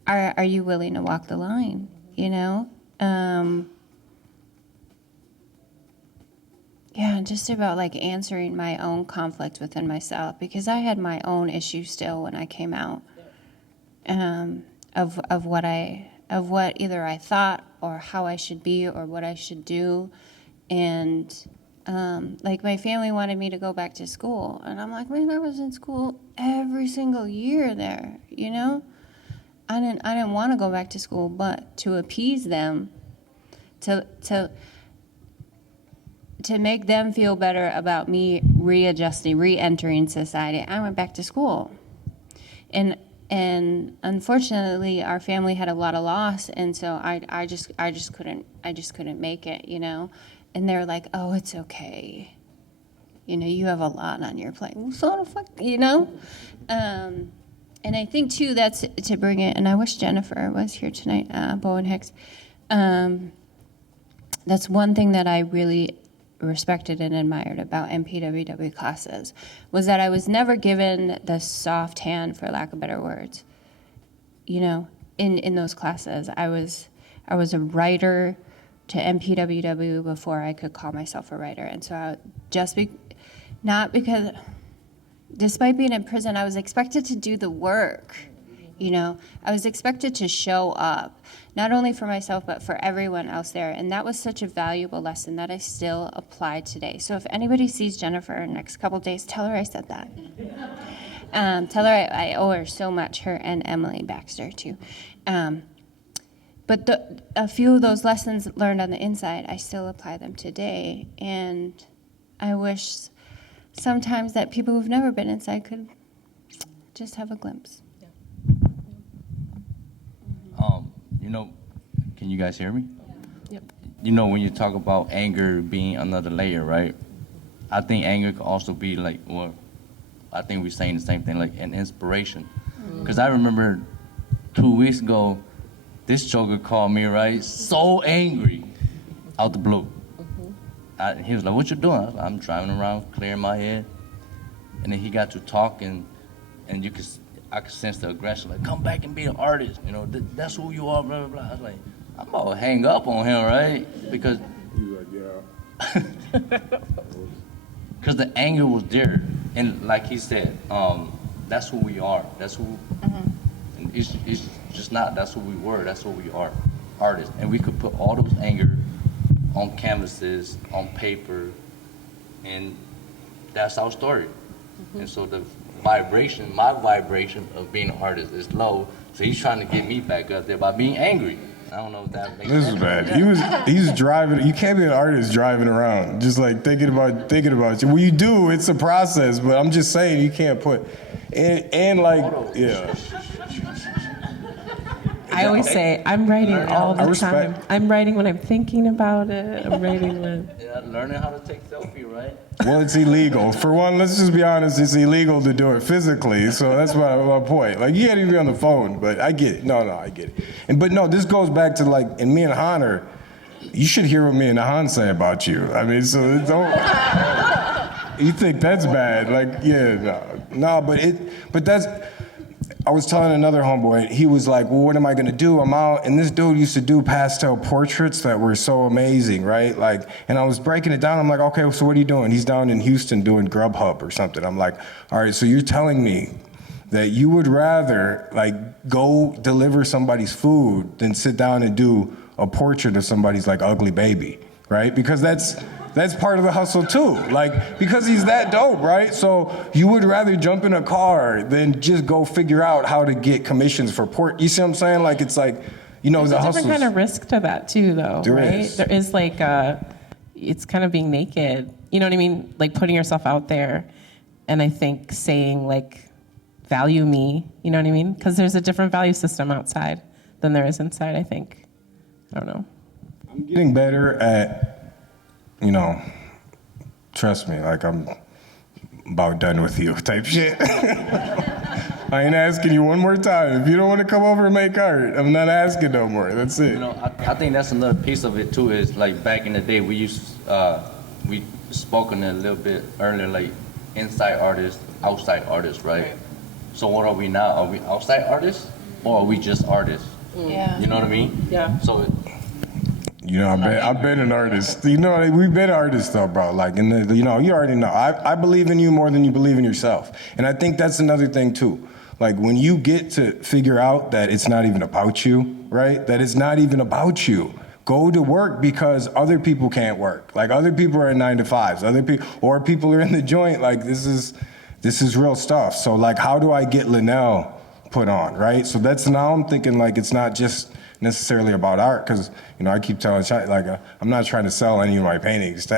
are you willing to walk the line, you know? Yeah, just about like answering my own conflict within myself, because I had my own issues still when I came out, of what either I thought or how I should be or what I should do, and like my family wanted me to go back to school, and I'm like, man, I was in school every single year there, you know. I didn't want to go back to school, but to appease them, to make them feel better about me readjusting, re-entering society, I went back to school. And unfortunately, our family had a lot of loss, and so I just couldn't make it, you know. And they're like, "Oh, it's okay. You know, you have a lot on your plate." Well, so the fuck, you know. And I think too, that's to bring it. And I wish Jennifer was here tonight, Bowen Hicks. That's one thing that I really respected and admired about MPWW classes, was that I was never given the soft hand, for lack of better words. You know, in those classes, I was a writer to MPWW before I could call myself a writer, and so despite being in prison, I was expected to do the work. You know, I was expected to show up, not only for myself, but for everyone else there. And that was such a valuable lesson that I still apply today. So if anybody sees Jennifer in the next couple of days, tell her I said that. Tell her I owe her so much, her and Emily Baxter too. But a few of those lessons learned on the inside, I still apply them today. And I wish sometimes that people who've never been inside could just have a glimpse. You know, can you guys hear me? Yep. You know, when you talk about anger being another layer, right? I think anger could also be like, well, I think we're saying the same thing, like an inspiration. Because I remember 2 weeks ago, this joker called me, right? So angry, out the blue. He was like, "What you doing?" I was like, "I'm driving around, clearing my head." And then he got to talking, and I could sense the aggression, like, "Come back and be an artist, you know, that's who you are, blah, blah, blah." I was like, I'm about to hang up on him, right? Because because the anger was there. And like he said, that's who we are. That's who, and it's just not, that's who we were, that's who we are, artists. And we could put all those anger on canvases, on paper, and that's our story. And so my vibration of being an artist is low, so he's trying to get me back up there by being angry. I don't know if that makes sense. This is bad. He's driving. You can't be an artist driving around, just like thinking about you. Well, you do. It's a process, but I'm just saying you can't put and like yeah. I always say I'm writing all the respect. time. I'm writing when I'm thinking about it. I'm writing when. Yeah, learning how to take selfie, right? Well, it's illegal. For one, let's just be honest. It's illegal to do it physically. So that's my point. Like you can't even be on the phone, but I get it. No, I get it. But no, this goes back to like, and me and Han are. You should hear what me and Han say about you. I mean, so don't. You think that's bad? Like, yeah, no, but that's. I was telling another homeboy, he was like, well, what am I gonna do? I'm out, and this dude used to do pastel portraits that were so amazing, right? Like, and I was breaking it down, I'm like, okay, so what are you doing? He's down in Houston doing Grubhub or something. I'm like, all right, so you're telling me that you would rather, like, go deliver somebody's food than sit down and do a portrait of somebody's, like, ugly baby, right? Because that's part of the hustle too, like, because he's that dope, right? So you would rather jump in a car than just go figure out how to get commissions for you see what I'm saying? Like, it's like, you know, the hustle. There's a different kind of risk to that too, though, right? There is like, it's kind of being naked, you know what I mean? Like putting yourself out there, and I think saying like, value me, you know what I mean? Because there's a different value system outside than there is inside, I think. I don't know. I'm getting better at, you know, trust me, like I'm about done with you type shit. I ain't asking you one more time. If you don't want to come over and make art, I'm not asking no more. That's it. You know, I think that's another piece of it too, is like back in the day, we spoke on it a little bit earlier, like inside artists, outside artists, right? So what are we now? Are we outside artists or are we just artists? Yeah. You know what I mean? Yeah. So you know, I've been an artist. You know, we've been artists though, bro. Like, and you know, you already know. I believe in you more than you believe in yourself. And I think that's another thing too. Like when you get to figure out that it's not even about you, right? That it's not even about you. Go to work because other people can't work. Like other people are in 9-to-5s. Other people, or people are in the joint. Like this is real stuff. So like, how do I get Linnell put on, right? So that's now I'm thinking like it's not just necessarily about art, because I keep telling like I'm not trying to sell any of my paintings.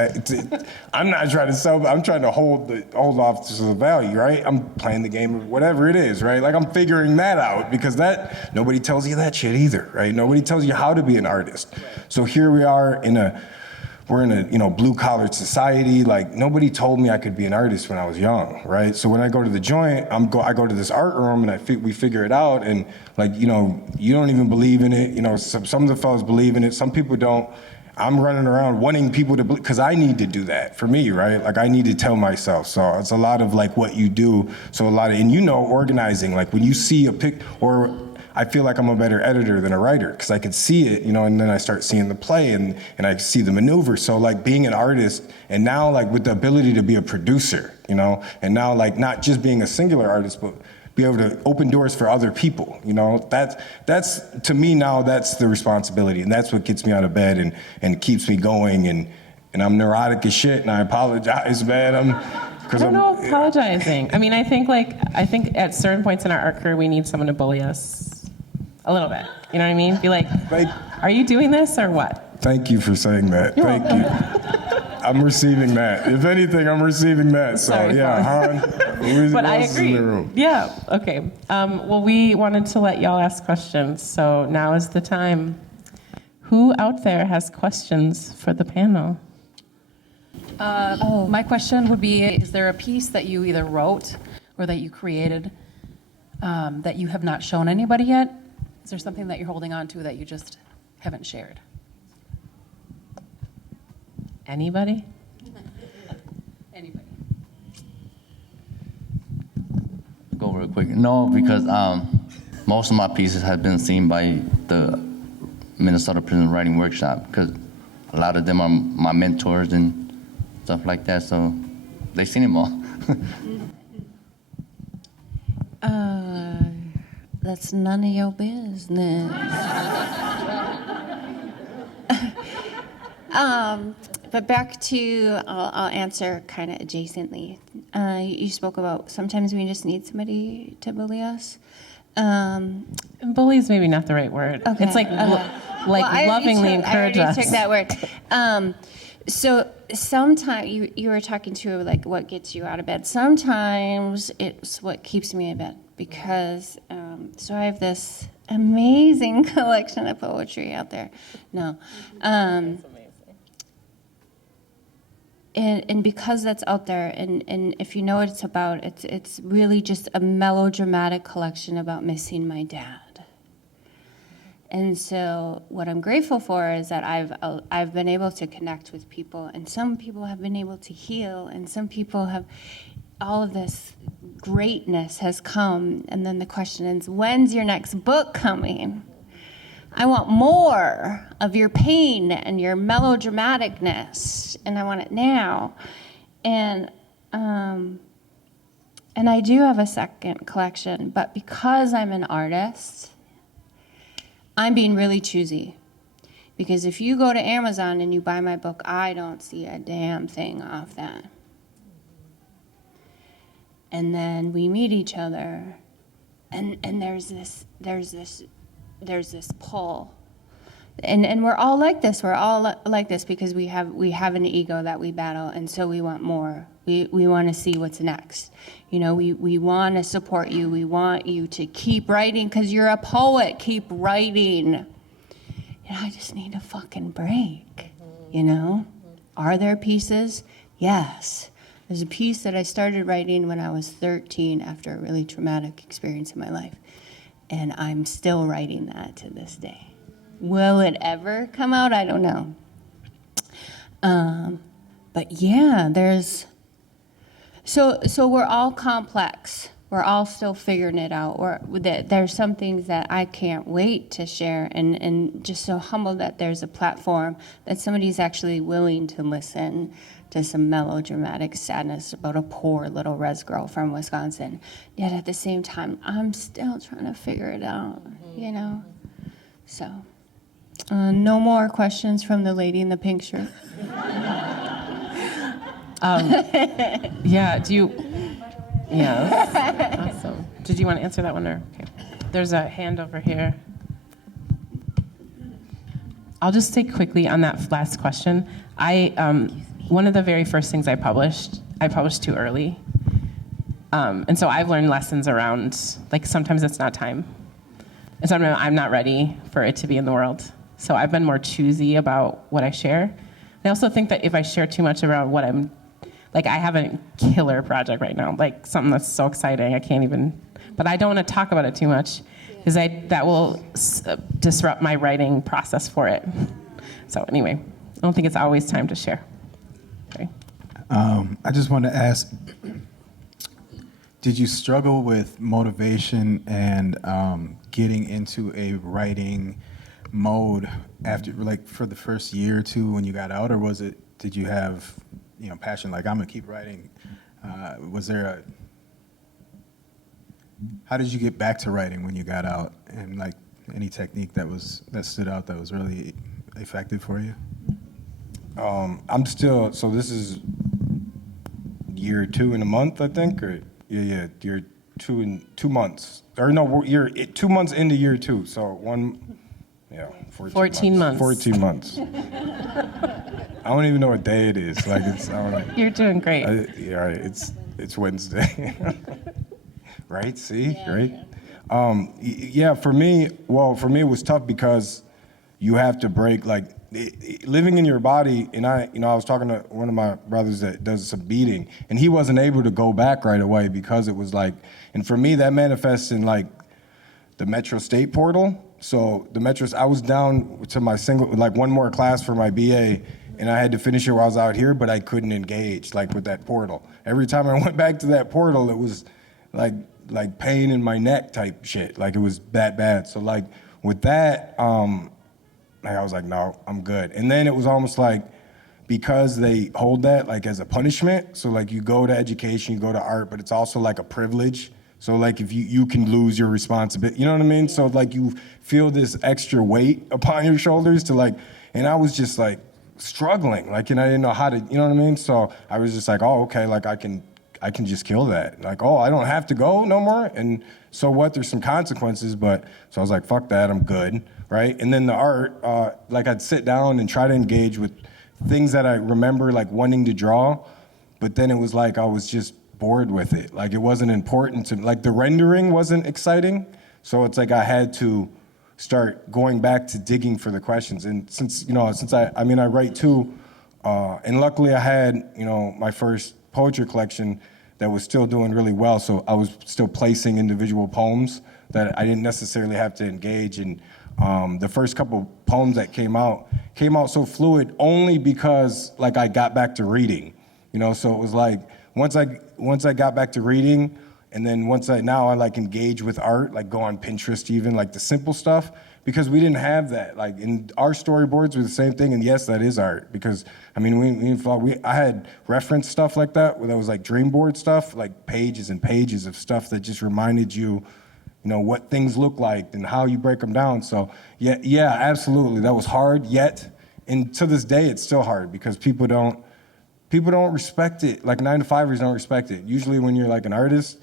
I'm not trying to sell. I'm trying to hold off to the value, right? I'm playing the game of whatever it is, right? Like I'm figuring that out, because that nobody tells you that shit either, right? Nobody tells you how to be an artist. So here we are we're in a blue-collar society. Like nobody told me I could be an artist when I was young, right? So when I go to the joint, I go to this art room and we figure it out, and like you don't even believe in it. Some of the fellas believe in it, some people don't. I'm running around wanting people to believe, because I need to do that for me, right? Like I need to tell myself. So it's a lot of like what you do. So a lot of, and organizing, like when you see a pic, or I feel like I'm a better editor than a writer, because I could see it, and then I start seeing the play and I see the maneuver. So like being an artist, and now like with the ability to be a producer, and now like not just being a singular artist, but be able to open doors for other people, that's to me now, that's the responsibility, and that's what gets me out of bed and keeps me going, and I'm neurotic as shit, and I apologize, man. I don't know if apologizing. I mean, I think at certain points in our art career, we need someone to bully us a little bit. You know what I mean? Be like, are you doing this or what? Thank you for saying that. You're Thank welcome. you. I'm receiving that. If anything, I'm receiving that. So Sorry, yeah, Han, Louise, But I else is agree. in the room? Yeah, okay. Well, we wanted to let y'all ask questions, so now is the time. Who out there has questions for the panel? My question would be, is there a piece that you either wrote or that you created that you have not shown anybody yet? Is there something that you're holding on to that you just haven't shared? Anybody? Anybody? Go real quick. No, because most of my pieces have been seen by the Minnesota Prison Writing Workshop, because a lot of them are my mentors and stuff like that, so they've seen them all. That's none of your business. But back to, I'll answer kind of adjacently. You spoke about sometimes we just need somebody to bully us. Bully is maybe not the right word. Okay, It's like lovingly encourage us. I already took that word. So sometimes you were talking to like what gets you out of bed. Sometimes it's what keeps me in bed, because so I have this amazing collection of poetry out there. No. And because that's out there, and if you know what it's about, it's really just a melodramatic collection about missing my dad. And so what I'm grateful for is that I've been able to connect with people, and some people have been able to heal, and some people have, all of this greatness has come, and then the question is, when's your next book coming? I want more of your pain and your melodramaticness, and I want it now. And I do have a second collection, but because I'm an artist, I'm being really choosy. Because if you go to Amazon and you buy my book, I don't see a damn thing off that. And then we meet each other, and there's this pull, and we're all like this. We're all like this because we have an ego that we battle, and so we want more. We want to see what's next. We want to support you. We want you to keep writing because you're a poet. Keep writing. I just need a fucking break. Are there pieces? Yes. There's a piece that I started writing when I was 13 after a really traumatic experience in my life. And I'm still writing that to this day. Will it ever come out? I don't know. But yeah, so we're all complex. We're all still figuring it out. There's some things that I can't wait to share, and just so humbled that there's a platform that somebody's actually willing to listen to some melodramatic sadness about a poor little res girl from Wisconsin. Yet at the same time, I'm still trying to figure it out, So, no more questions from the lady in the pink shirt. Yeah, Yes. Awesome. Did you want to answer that one or? Okay. there's a hand over here. I'll just say quickly on that last question. One of the very first things I published too early. And so I've learned lessons around, like, sometimes it's not time. And sometimes I'm not ready for it to be in the world. So I've been more choosy about what I share. I also think that if I share too much around what I'm, like, I have a killer project right now, like something that's so exciting, I can't even, but I don't want to talk about it too much because that will disrupt my writing process for it. So anyway, I don't think it's always time to share. Okay. I just want to ask, did you struggle with motivation and getting into a writing mode after, like, for the first year or two when you got out, or did you have, passion, like, I'm gonna keep writing? How did you get back to writing when you got out, and, like, any technique that stood out that was really effective for you? So this is year 2 in a month, I think, or year 2 in 2 months, or no, year 2 months into year 2. So 14 months. 14 months. I don't even know what day it is. Like, it's, I don't know. You're doing great. Yeah, right. It's Wednesday. Right? See? Yeah, right? Yeah, for me, it was tough because you have to break, like, living in your body. And I was talking to one of my brothers that does some beading, and he wasn't able to go back right away because it was like, and for me, that manifests in, like, the Metro State portal. So I was down to my one more class for my BA, and I had to finish it while I was out here, but I couldn't engage, like, with that portal. Every time I went back to that portal, it was like pain in my neck type shit. Like, it was that bad. So, like, with that, I was like, no, I'm good. And then it was almost like, because they hold that, like, as a punishment, so, like, you go to education, you go to art, but it's also like a privilege. So, like, if you can lose your responsibility, you know what I mean? So, like, you feel this extra weight upon your shoulders to, like, and I was just, like, struggling, like, and I didn't know how to, you know what I mean? So I was just like, oh, okay, like, I can just kill that. Like, oh, I don't have to go no more. And so what? There's some consequences, but so I was like, fuck that, I'm good, right? And then the art, like, I'd sit down and try to engage with things that I remember, like, wanting to draw, but then it was like I was just bored with it. Like, it wasn't important to, like, the rendering wasn't exciting. So it's like I had to start going back to digging for the questions. And since I write too, and luckily I had, my first poetry collection that was still doing really well. So I was still placing individual poems that I didn't necessarily have to engage in. The first couple poems that came out so fluid only because, like, I got back to reading, so it was like, once I got back to reading, and then now I like engage with art, like go on Pinterest even, like the simple stuff, because we didn't have that. Like, in our storyboards were the same thing, and yes, that is art, because I had reference stuff like that was like dream board stuff, like pages and pages of stuff that just reminded you, what things look like and how you break them down. So yeah, absolutely, that was hard. Yet, and to this day, it's still hard because people don't respect it. Like, 9-to-5ers don't respect it. Usually when you're like an artist,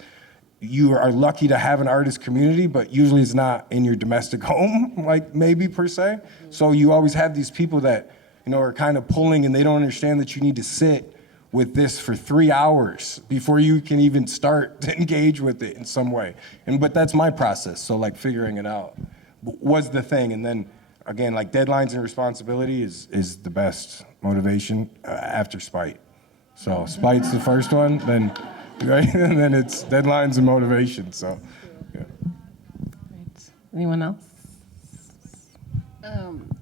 you are lucky to have an artist community, but usually it's not in your domestic home, like, maybe per se. So you always have these people that, are kind of pulling, and they don't understand that you need to sit with this for 3 hours before you can even start to engage with it in some way. But that's my process. So, like, figuring it out was the thing. And then again, like, deadlines and responsibility is the best motivation after spite. So spite's the first one, then right, and then it's deadlines and motivation. So, yeah. Right. Anyone else?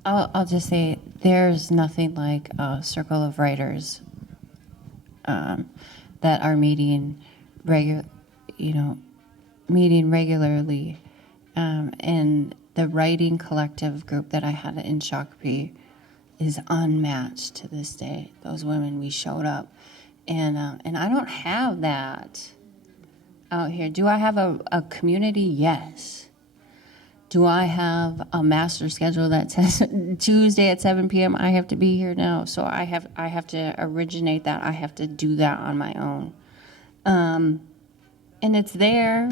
I'll just say there's nothing like a circle of writers that are meeting regularly, and the writing collective group that I had in Shakopee is unmatched to this day. Those women, we showed up, and I don't have that out here. Do I have a community? Yes. Do I have a master schedule that says Tuesday at 7 p.m. I have to be here? No. So I have to originate that. I have to do that on my own. And it's there.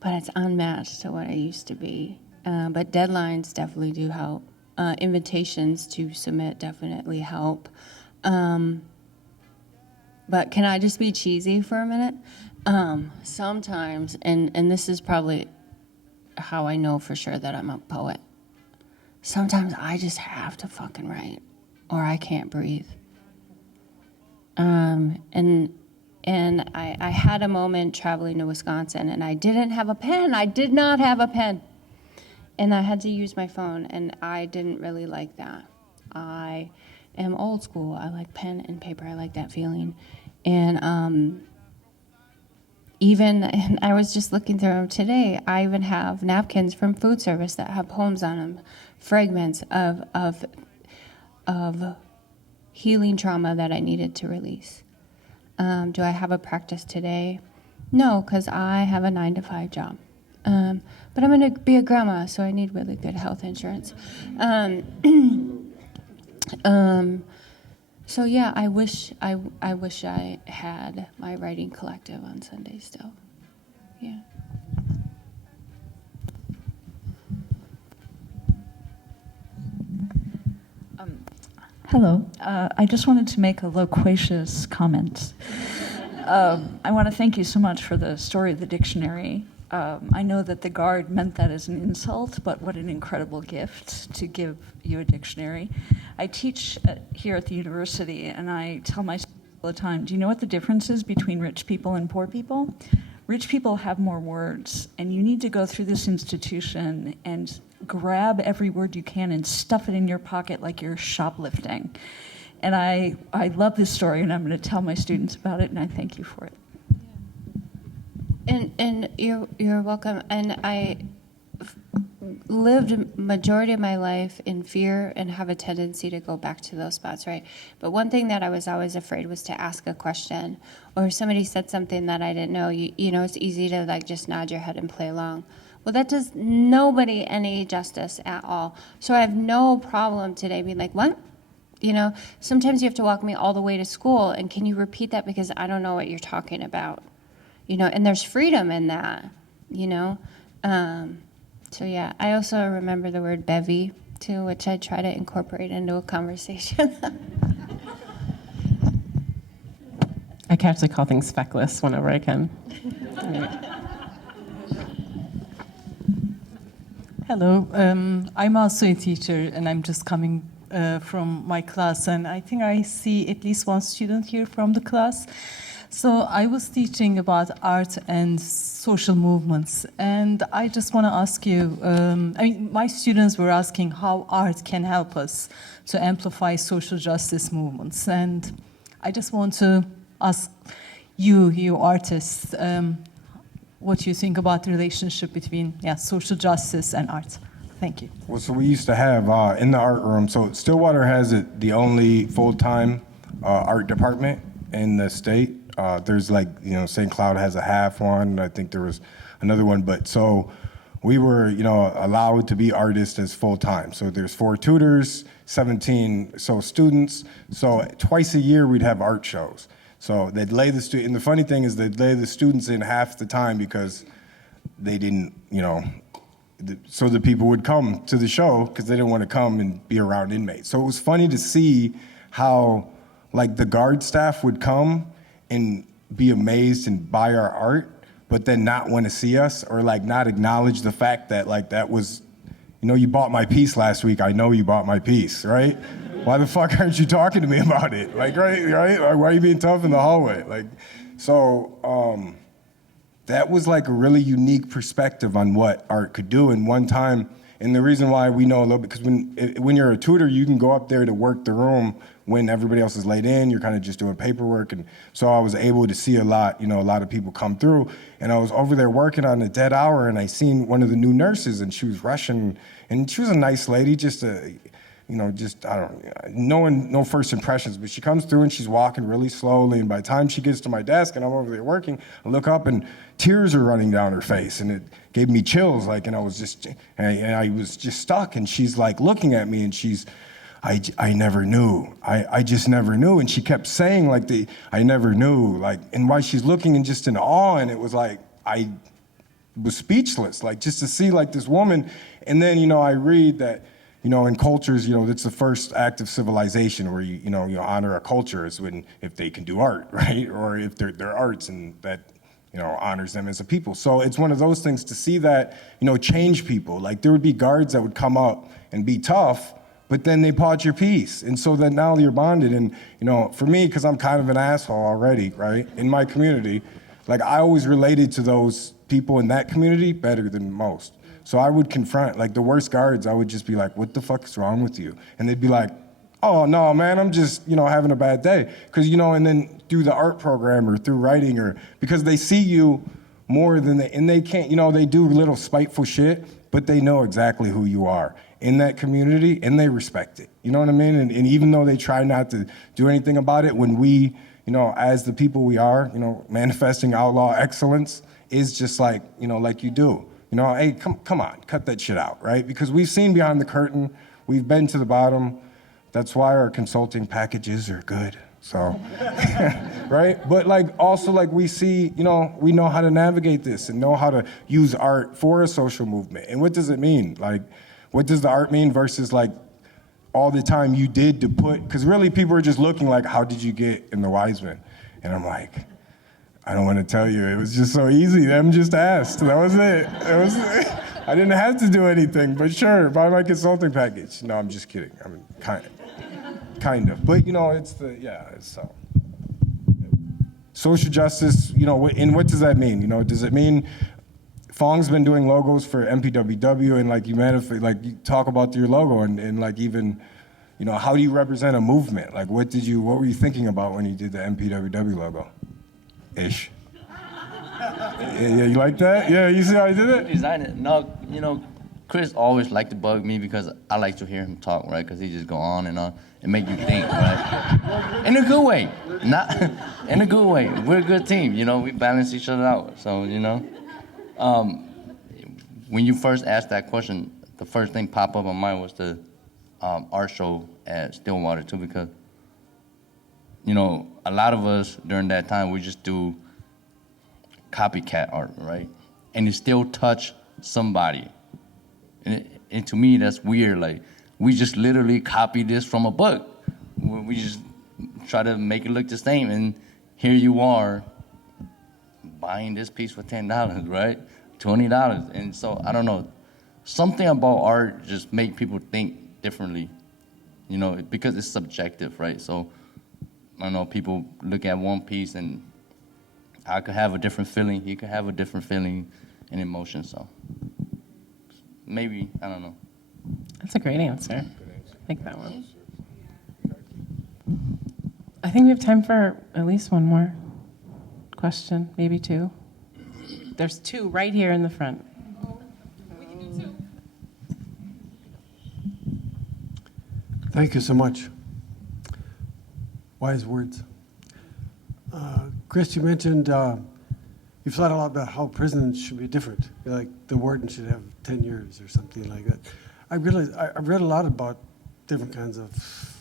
but it's unmatched to what I used to be. But deadlines definitely do help. Invitations to submit definitely help. But can I just be cheesy for a minute? Sometimes, and this is probably how I know for sure that I'm a poet, sometimes I just have to fucking write or I can't breathe. And I had a moment traveling to Wisconsin and I didn't have a pen. I did not have a pen. And I had to use my phone, and I didn't really like that. I am old school. I like pen and paper. I like that feeling. And and I was just looking through them today. I even have napkins from food service that have poems on them, fragments of healing trauma that I needed to release. Do I have a practice today? No, because I have a 9-to-5 job. But I'm going to be a grandma, so I need really good health insurance. So yeah, I wish I had my writing collective on Sunday still. Yeah. Hello. I just wanted to make a loquacious comment. I want to thank you so much for the story of the dictionary. I know that the guard meant that as an insult, but what an incredible gift to give you a dictionary. I teach here at the university, and I tell my students all the time, do you know what the difference is between rich people and poor people? Rich people have more words, and you need to go through this institution and grab every word you can and stuff it in your pocket like you're shoplifting. And I love this story, and I'm going to tell my students about it, and I thank you for it. And you're welcome. And I lived majority of my life in fear and have a tendency to go back to those spots, right? But one thing that I was always afraid was to ask a question, or if somebody said something that I didn't know. You know, it's easy to like just nod your head and play along. Well, that does nobody any justice at all. So I have no problem today being like, what? You know, sometimes you have to walk me all the way to school, and can you repeat that because I don't know what you're talking about? You know, and there's freedom in that, you know. So yeah, I also remember the word bevy too, which I try to incorporate into a conversation. I can actually call things feckless whenever I can. Hello, I'm also a teacher, and I'm just coming from my class, and I think I see at least one student here from the class. So I was teaching about art and social movements, and I just want to ask you, my students were asking how art can help us to amplify social justice movements, and I just want to ask you artists, what you think about the relationship between social justice and art. Thank you. Well, so we used to have in the art room, so Stillwater has the only full-time art department in the state. There's like, St. Cloud has a half one. I think there was another one. But so we were, allowed to be artists as full-time. So there's 4 tutors, 17 students. So twice a year we'd have art shows. So they'd lay the and the funny thing is they'd lay the students in half the time because they didn't, so the people would come to the show because they didn't want to come and be around inmates. So it was funny to see how like the guard staff would come and be amazed and buy our art, but then not want to see us or like not acknowledge the fact that like that was, you bought my piece last week. I know you bought my piece, right? Why the fuck aren't you talking to me about it? Like, right? Like, why are you being tough in the hallway? Like, so that was like a really unique perspective on what art could do. And one time, and the reason why we know a little bit, because when you're a tutor, you can go up there to work the room when everybody else is laid in. You're kind of just doing paperwork. And so I was able to see a lot of people come through. And I was over there working on a dead hour, and I seen one of the new nurses, and she was rushing, and she was a nice lady, no first impressions, but she comes through and she's walking really slowly, and by the time she gets to my desk and I'm over there working, I look up and tears are running down her face, and it gave me chills, and I was just stuck, and she's like looking at me, and I never knew, I just never knew, and she kept saying I never knew, and why she's looking and just in awe, and it was like, was speechless, like just to see like this woman. And then, you know, I read that, you know, in cultures, you know, it's the first act of civilization where you honor a culture is when, if they can do art, right? Or if they're arts, and that, you know, honors them as a people. So it's one of those things to see that, you know, change people. Like there would be guards that would come up and be tough, but then they bought your piece. And so then now you're bonded. And, you know, for me, because I'm kind of an asshole already, right, in my community, like I always related to those people in that community better than most. So I would confront, like the worst guards, I would just be like, what the fuck is wrong with you? And they'd be like, oh, no, man, I'm just, you know, having a bad day. Because, you know, and then through the art program or through writing, or because they see you more than and they can't, you know, they do little spiteful shit, but they know exactly who you are in that community, and they respect it. You know what I mean? And even though they try not to do anything about it, when we, you know, as the people we are, you know, manifesting outlaw excellence is just like, you know, like you do. You know, hey, come on, cut that shit out, right? Because we've seen behind the curtain, we've been to the bottom. That's why our consulting packages are good, so, right? But like, also like we see, you know, we know how to navigate this and know how to use art for a social movement. And what does it mean? Like, what does the art mean versus like all the time you did to put, because really people are just looking like, how did you get in the Weisman? And I'm like, I don't want to tell you, it was just so easy. Them just asked, that was it. I didn't have to do anything, but sure, buy my consulting package. No, I'm just kidding. I mean, kind of. But, you know, it's so. Social justice, you know, and what does that mean? You know, does it mean, Fong's been doing logos for MPWW, and like you talk about your logo and like even, you know, how do you represent a movement? Like what were you thinking about when you did the MPWW logo? Ish. Yeah, you like that? Yeah, you see how I did it? Design it. No, you know, Chris always liked to bug me because I like to hear him talk, right? Because he just go on and make you think, right? In a good way, not in a good way. We're a good team, you know. We balance each other out. So, you know, when you first asked that question, the first thing pop up on mind was the art show at Stillwater too, because, you know, a lot of us during that time, we just do copycat art, right? And it still touch somebody. And to me, that's weird. Like, we just literally copy this from a book. We just try to make it look the same. And here you are buying this piece for $10, right? $20. And so, I don't know, something about art just make people think differently, you know, because it's subjective, right? So, I don't know, people look at one piece and I could have a different feeling, he could have a different feeling and emotion, so maybe, I don't know. That's a great answer. I like that one. I think we have time for at least one more question, maybe two. There's two right here in the front. We can do two. Thank you so much. Wise words. Chris, you mentioned you've thought a lot about how prisons should be different. Like the warden should have 10 years or something like that. I realize I've read a lot about different kinds of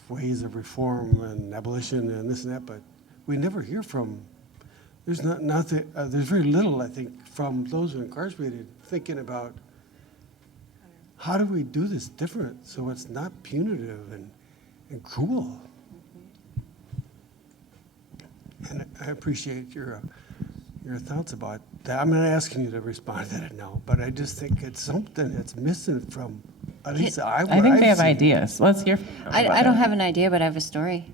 ways of reform and abolition and this and that, but we never hear from. There's nothing. There's very little, I think, from those who are incarcerated thinking about how do we do this different so it's not punitive and cruel. And I appreciate your thoughts about that. I'm not asking you to respond to that now, but I just think it's something that's missing from, at least I think they have ideas. Let's hear from them. I don't have an idea, but I have a story.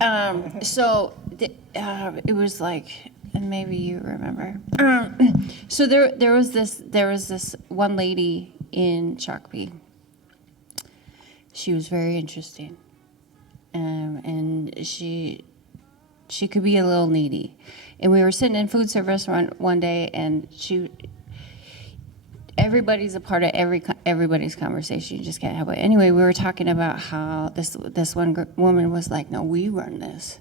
It was like, and maybe you remember. So there was this one lady in Shakopee. She was very interesting, and she could be a little needy. And we were sitting in food service one day, and everybody's a part of everybody's conversation. You just can't help it. Anyway, we were talking about how this one woman was like, "No, we run this,"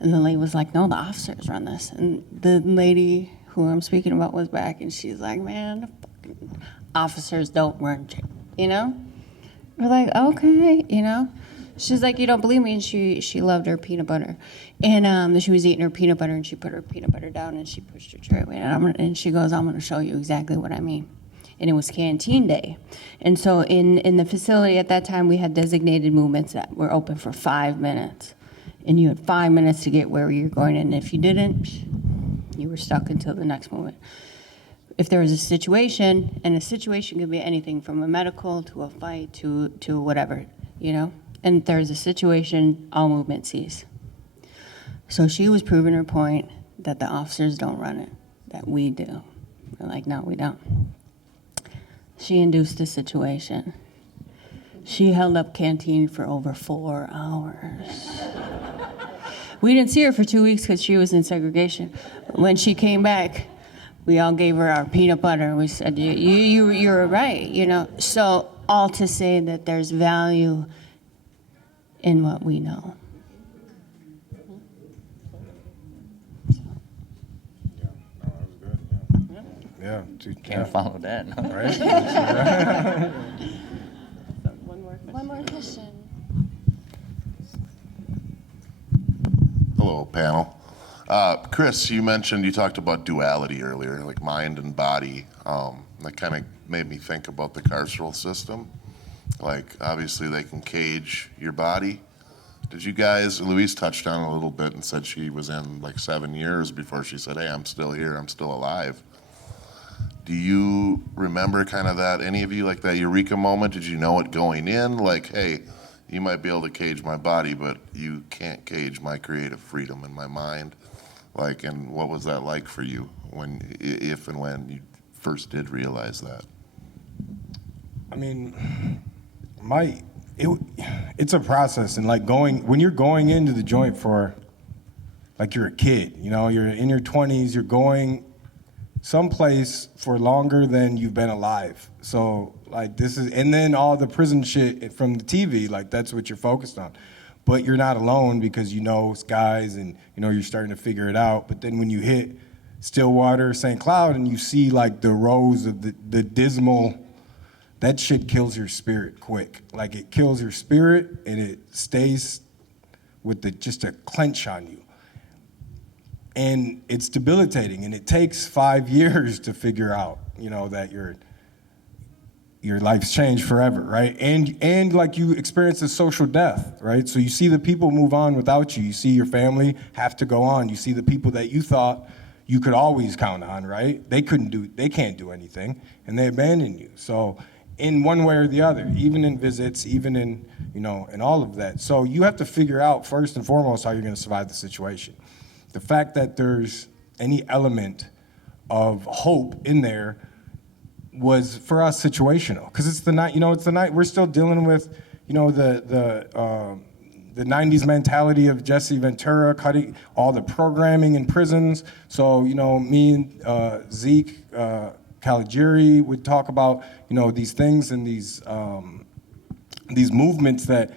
and the lady was like, "No, the officers run this." And the lady who I'm speaking about was back, and she's like, "Man, the fucking officers don't run, you know." We're like, "Okay," you know. She's like, you don't believe me? And she loved her peanut butter. And she was eating her peanut butter, and she put her peanut butter down, and she pushed her tray away. And she goes, I'm going to show you exactly what I mean. And it was canteen day. And so in the facility at that time, we had designated movements that were open for 5 minutes. And you had 5 minutes to get where you're going. And if you didn't, you were stuck until the next movement. If there was a situation, and a situation could be anything from a medical to a fight to whatever, you know? And if there's a situation, all movement cease. So she was proving her point that the officers don't run it, that we do. We're like, no, we don't. She induced a situation. She held up canteen for over 4 hours. We didn't see her for 2 weeks because she was in segregation. When she came back, we all gave her our peanut butter. We said, you were right, you know. So all to say that there's value in what we know. Yeah, Can't follow that. No. Right? One more question. Hello, panel. Chris, you talked about duality earlier, like mind and body. That kind of made me think about the carceral system. Like, obviously, they can cage your body. Did you guys, Louise touched on it a little bit and said she was in like 7 years before she said, hey, I'm still here, I'm still alive. Do you remember kind of that, any of you, like that eureka moment? Did you know it going in? Like, hey, you might be able to cage my body, but you can't cage my creative freedom in my mind. Like, and what was that like for you when, if and when you first did realize that? I mean, it's a process, and like when you're going into the joint for, like you're a kid, you know, you're in your 20s, you're going someplace for longer than you've been alive. So like and then all the prison shit from the TV, like that's what you're focused on. But you're not alone because you know guys and you know you're starting to figure it out. But then when you hit Stillwater, St. Cloud, and you see like the rows of the dismal, that shit kills your spirit quick. Like it kills your spirit and it stays with just a clench on you. And it's debilitating, and it takes 5 years to figure out, you know, that your life's changed forever, right? And like you experience a social death, right? So you see the people move on without you. You see your family have to go on. You see the people that you thought you could always count on, right? They can't do anything, and they abandon you. So in one way or the other, even in visits, even in, you know, in all of that. So you have to figure out first and foremost how you're gonna survive the situation. The fact that there's any element of hope in there was for us situational, because it's the night. You know, it's the night we're still dealing with, you know, the 90s mentality of Jesse Ventura cutting all the programming in prisons. So you know, me and Zeke Caligiuri would talk about, you know, these things and these movements that,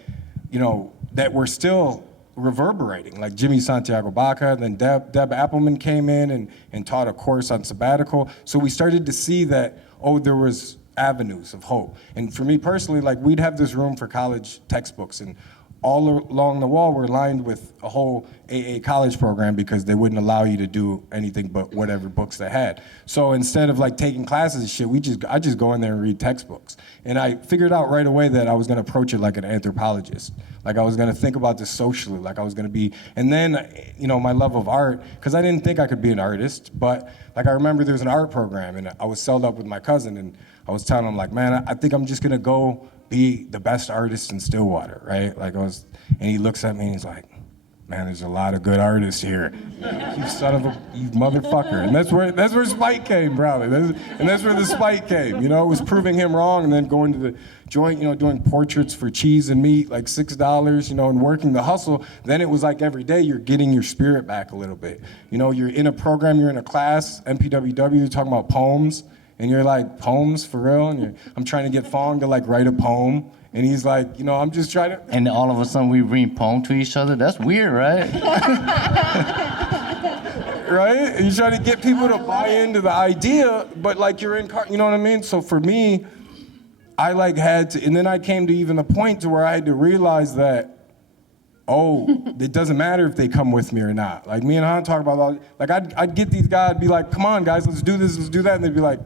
you know, that were still reverberating, like Jimmy Santiago Baca, then Deb Appelman came in and taught a course on sabbatical. So we started to see that, oh, there was avenues of hope. And for me personally, like we'd have this room for college textbooks, and all along the wall were lined with a whole AA college program because they wouldn't allow you to do anything but whatever books they had. So instead of like taking classes and shit, I just go in there and read textbooks. And I figured out right away that I was gonna approach it like an anthropologist. Like I was gonna think about this socially, like I was gonna be, and then, you know, my love of art, because I didn't think I could be an artist, but like I remember there was an art program and I was celled up with my cousin and I was telling him like, man, I think I'm just gonna go be the best artist in Stillwater, right? Like and he looks at me and he's like, man, there's a lot of good artists here. You son of you motherfucker. And that's where spite came, probably. That's where the spite came. You know, it was proving him wrong and then going to the joint, you know, doing portraits for cheese and meat, like $6, you know, and working the hustle. Then it was like every day you're getting your spirit back a little bit. You know, you're in a program, you're in a class, MPWW, you're talking about poems. And you're like, poems for real? And I'm trying to get Fong to like write a poem. And he's like, you know, I'm just trying to. And all of a sudden we read poem to each other. That's weird, right? Right? And you're trying to get people to buy into the idea, but like you're in, you know what I mean? So for me, I like had to, and then I came to even the point to where I had to realize that, oh, it doesn't matter if they come with me or not. Like me and Han talk about, like I'd get these guys, be like, come on guys, let's do this, let's do that. And they'd be like,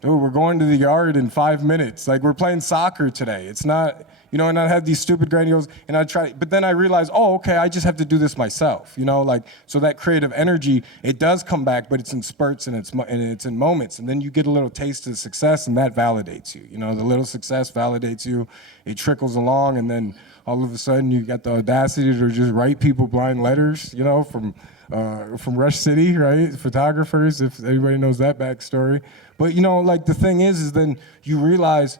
dude, we're going to the yard in 5 minutes. Like we're playing soccer today. It's not, you know, and I'd have these stupid grandiose, and I'd try, but then I realized, oh, okay, I just have to do this myself, you know, like, so that creative energy, it does come back, but it's in spurts and it's in moments. And then you get a little taste of success and that validates you. You know, the little success validates you, it trickles along, and then all of a sudden you got the audacity to just write people blind letters, you know, from Rush City, right? Photographers, if anybody knows that backstory. But you know, like the thing is then you realize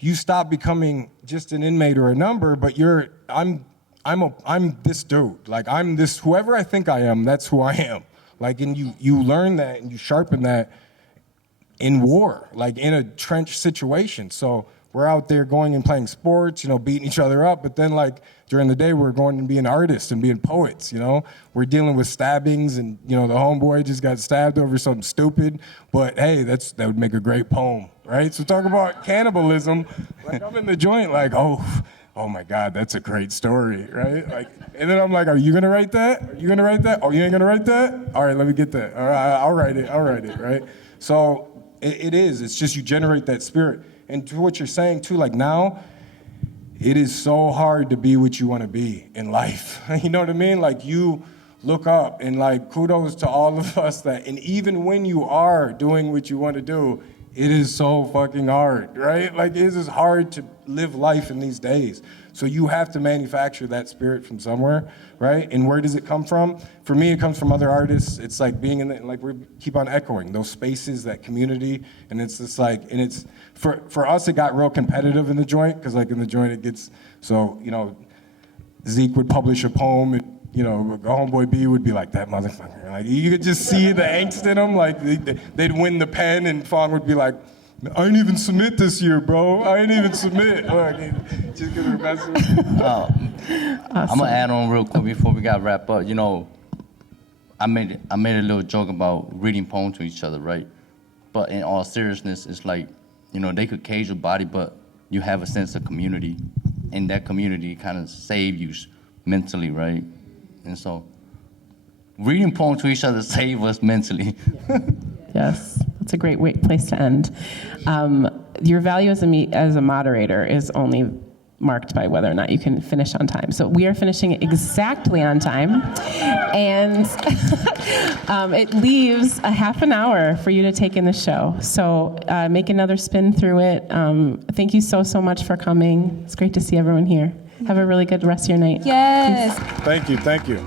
you stop becoming just an inmate or a number, but I'm this dude. Like I'm this, whoever I think I am, that's who I am. Like, and you learn that and you sharpen that in war, like in a trench situation. So we're out there going and playing sports, you know, beating each other up, but then like during the day we're going and being artists and being poets, you know? We're dealing with stabbings and, you know, the homeboy just got stabbed over something stupid, but hey, that would make a great poem, right? So talk about cannibalism, like I'm in the joint like, oh my God, that's a great story, right? Like, and then I'm like, are you gonna write that? Are you gonna write that? Oh, you ain't gonna write that? All right, let me get that. All right, I'll write it, right? So it's just you generate that spirit. And to what you're saying too, like now, it is so hard to be what you want to be in life. You know what I mean? Like you look up and like kudos to all of us that, and even when you are doing what you want to do, it is so fucking hard, right? Like it is hard to live life in these days. So you have to manufacture that spirit from somewhere, right? And where does it come from? For me, it comes from other artists. It's like being in like we keep on echoing those spaces, that community, and it's just like, and it's, for us, it got real competitive in the joint, because like in the joint it gets, so, you know, Zeke would publish a poem, and, you know, homeboy B would be like, that motherfucker. Like you could just see the angst in them, like they'd win the pen, and Fong would be like, I didn't even submit this year, bro. I didn't even submit. Just because we're messing. Awesome. I'm gonna add on real quick before we got wrapped up. You know, I made a little joke about reading poems to each other, right? But in all seriousness, it's like, you know, they could cage your body, but you have a sense of community, and that community kind of save you mentally, right? And so, reading poems to each other save us mentally. Yes, that's a great place to end. Your value as a moderator is only marked by whether or not you can finish on time. So we are finishing exactly on time, and it leaves a half an hour for you to take in the show. So make another spin through it. Thank you so much for coming. It's great to see everyone here. Have a really good rest of your night. Yes. Thank you.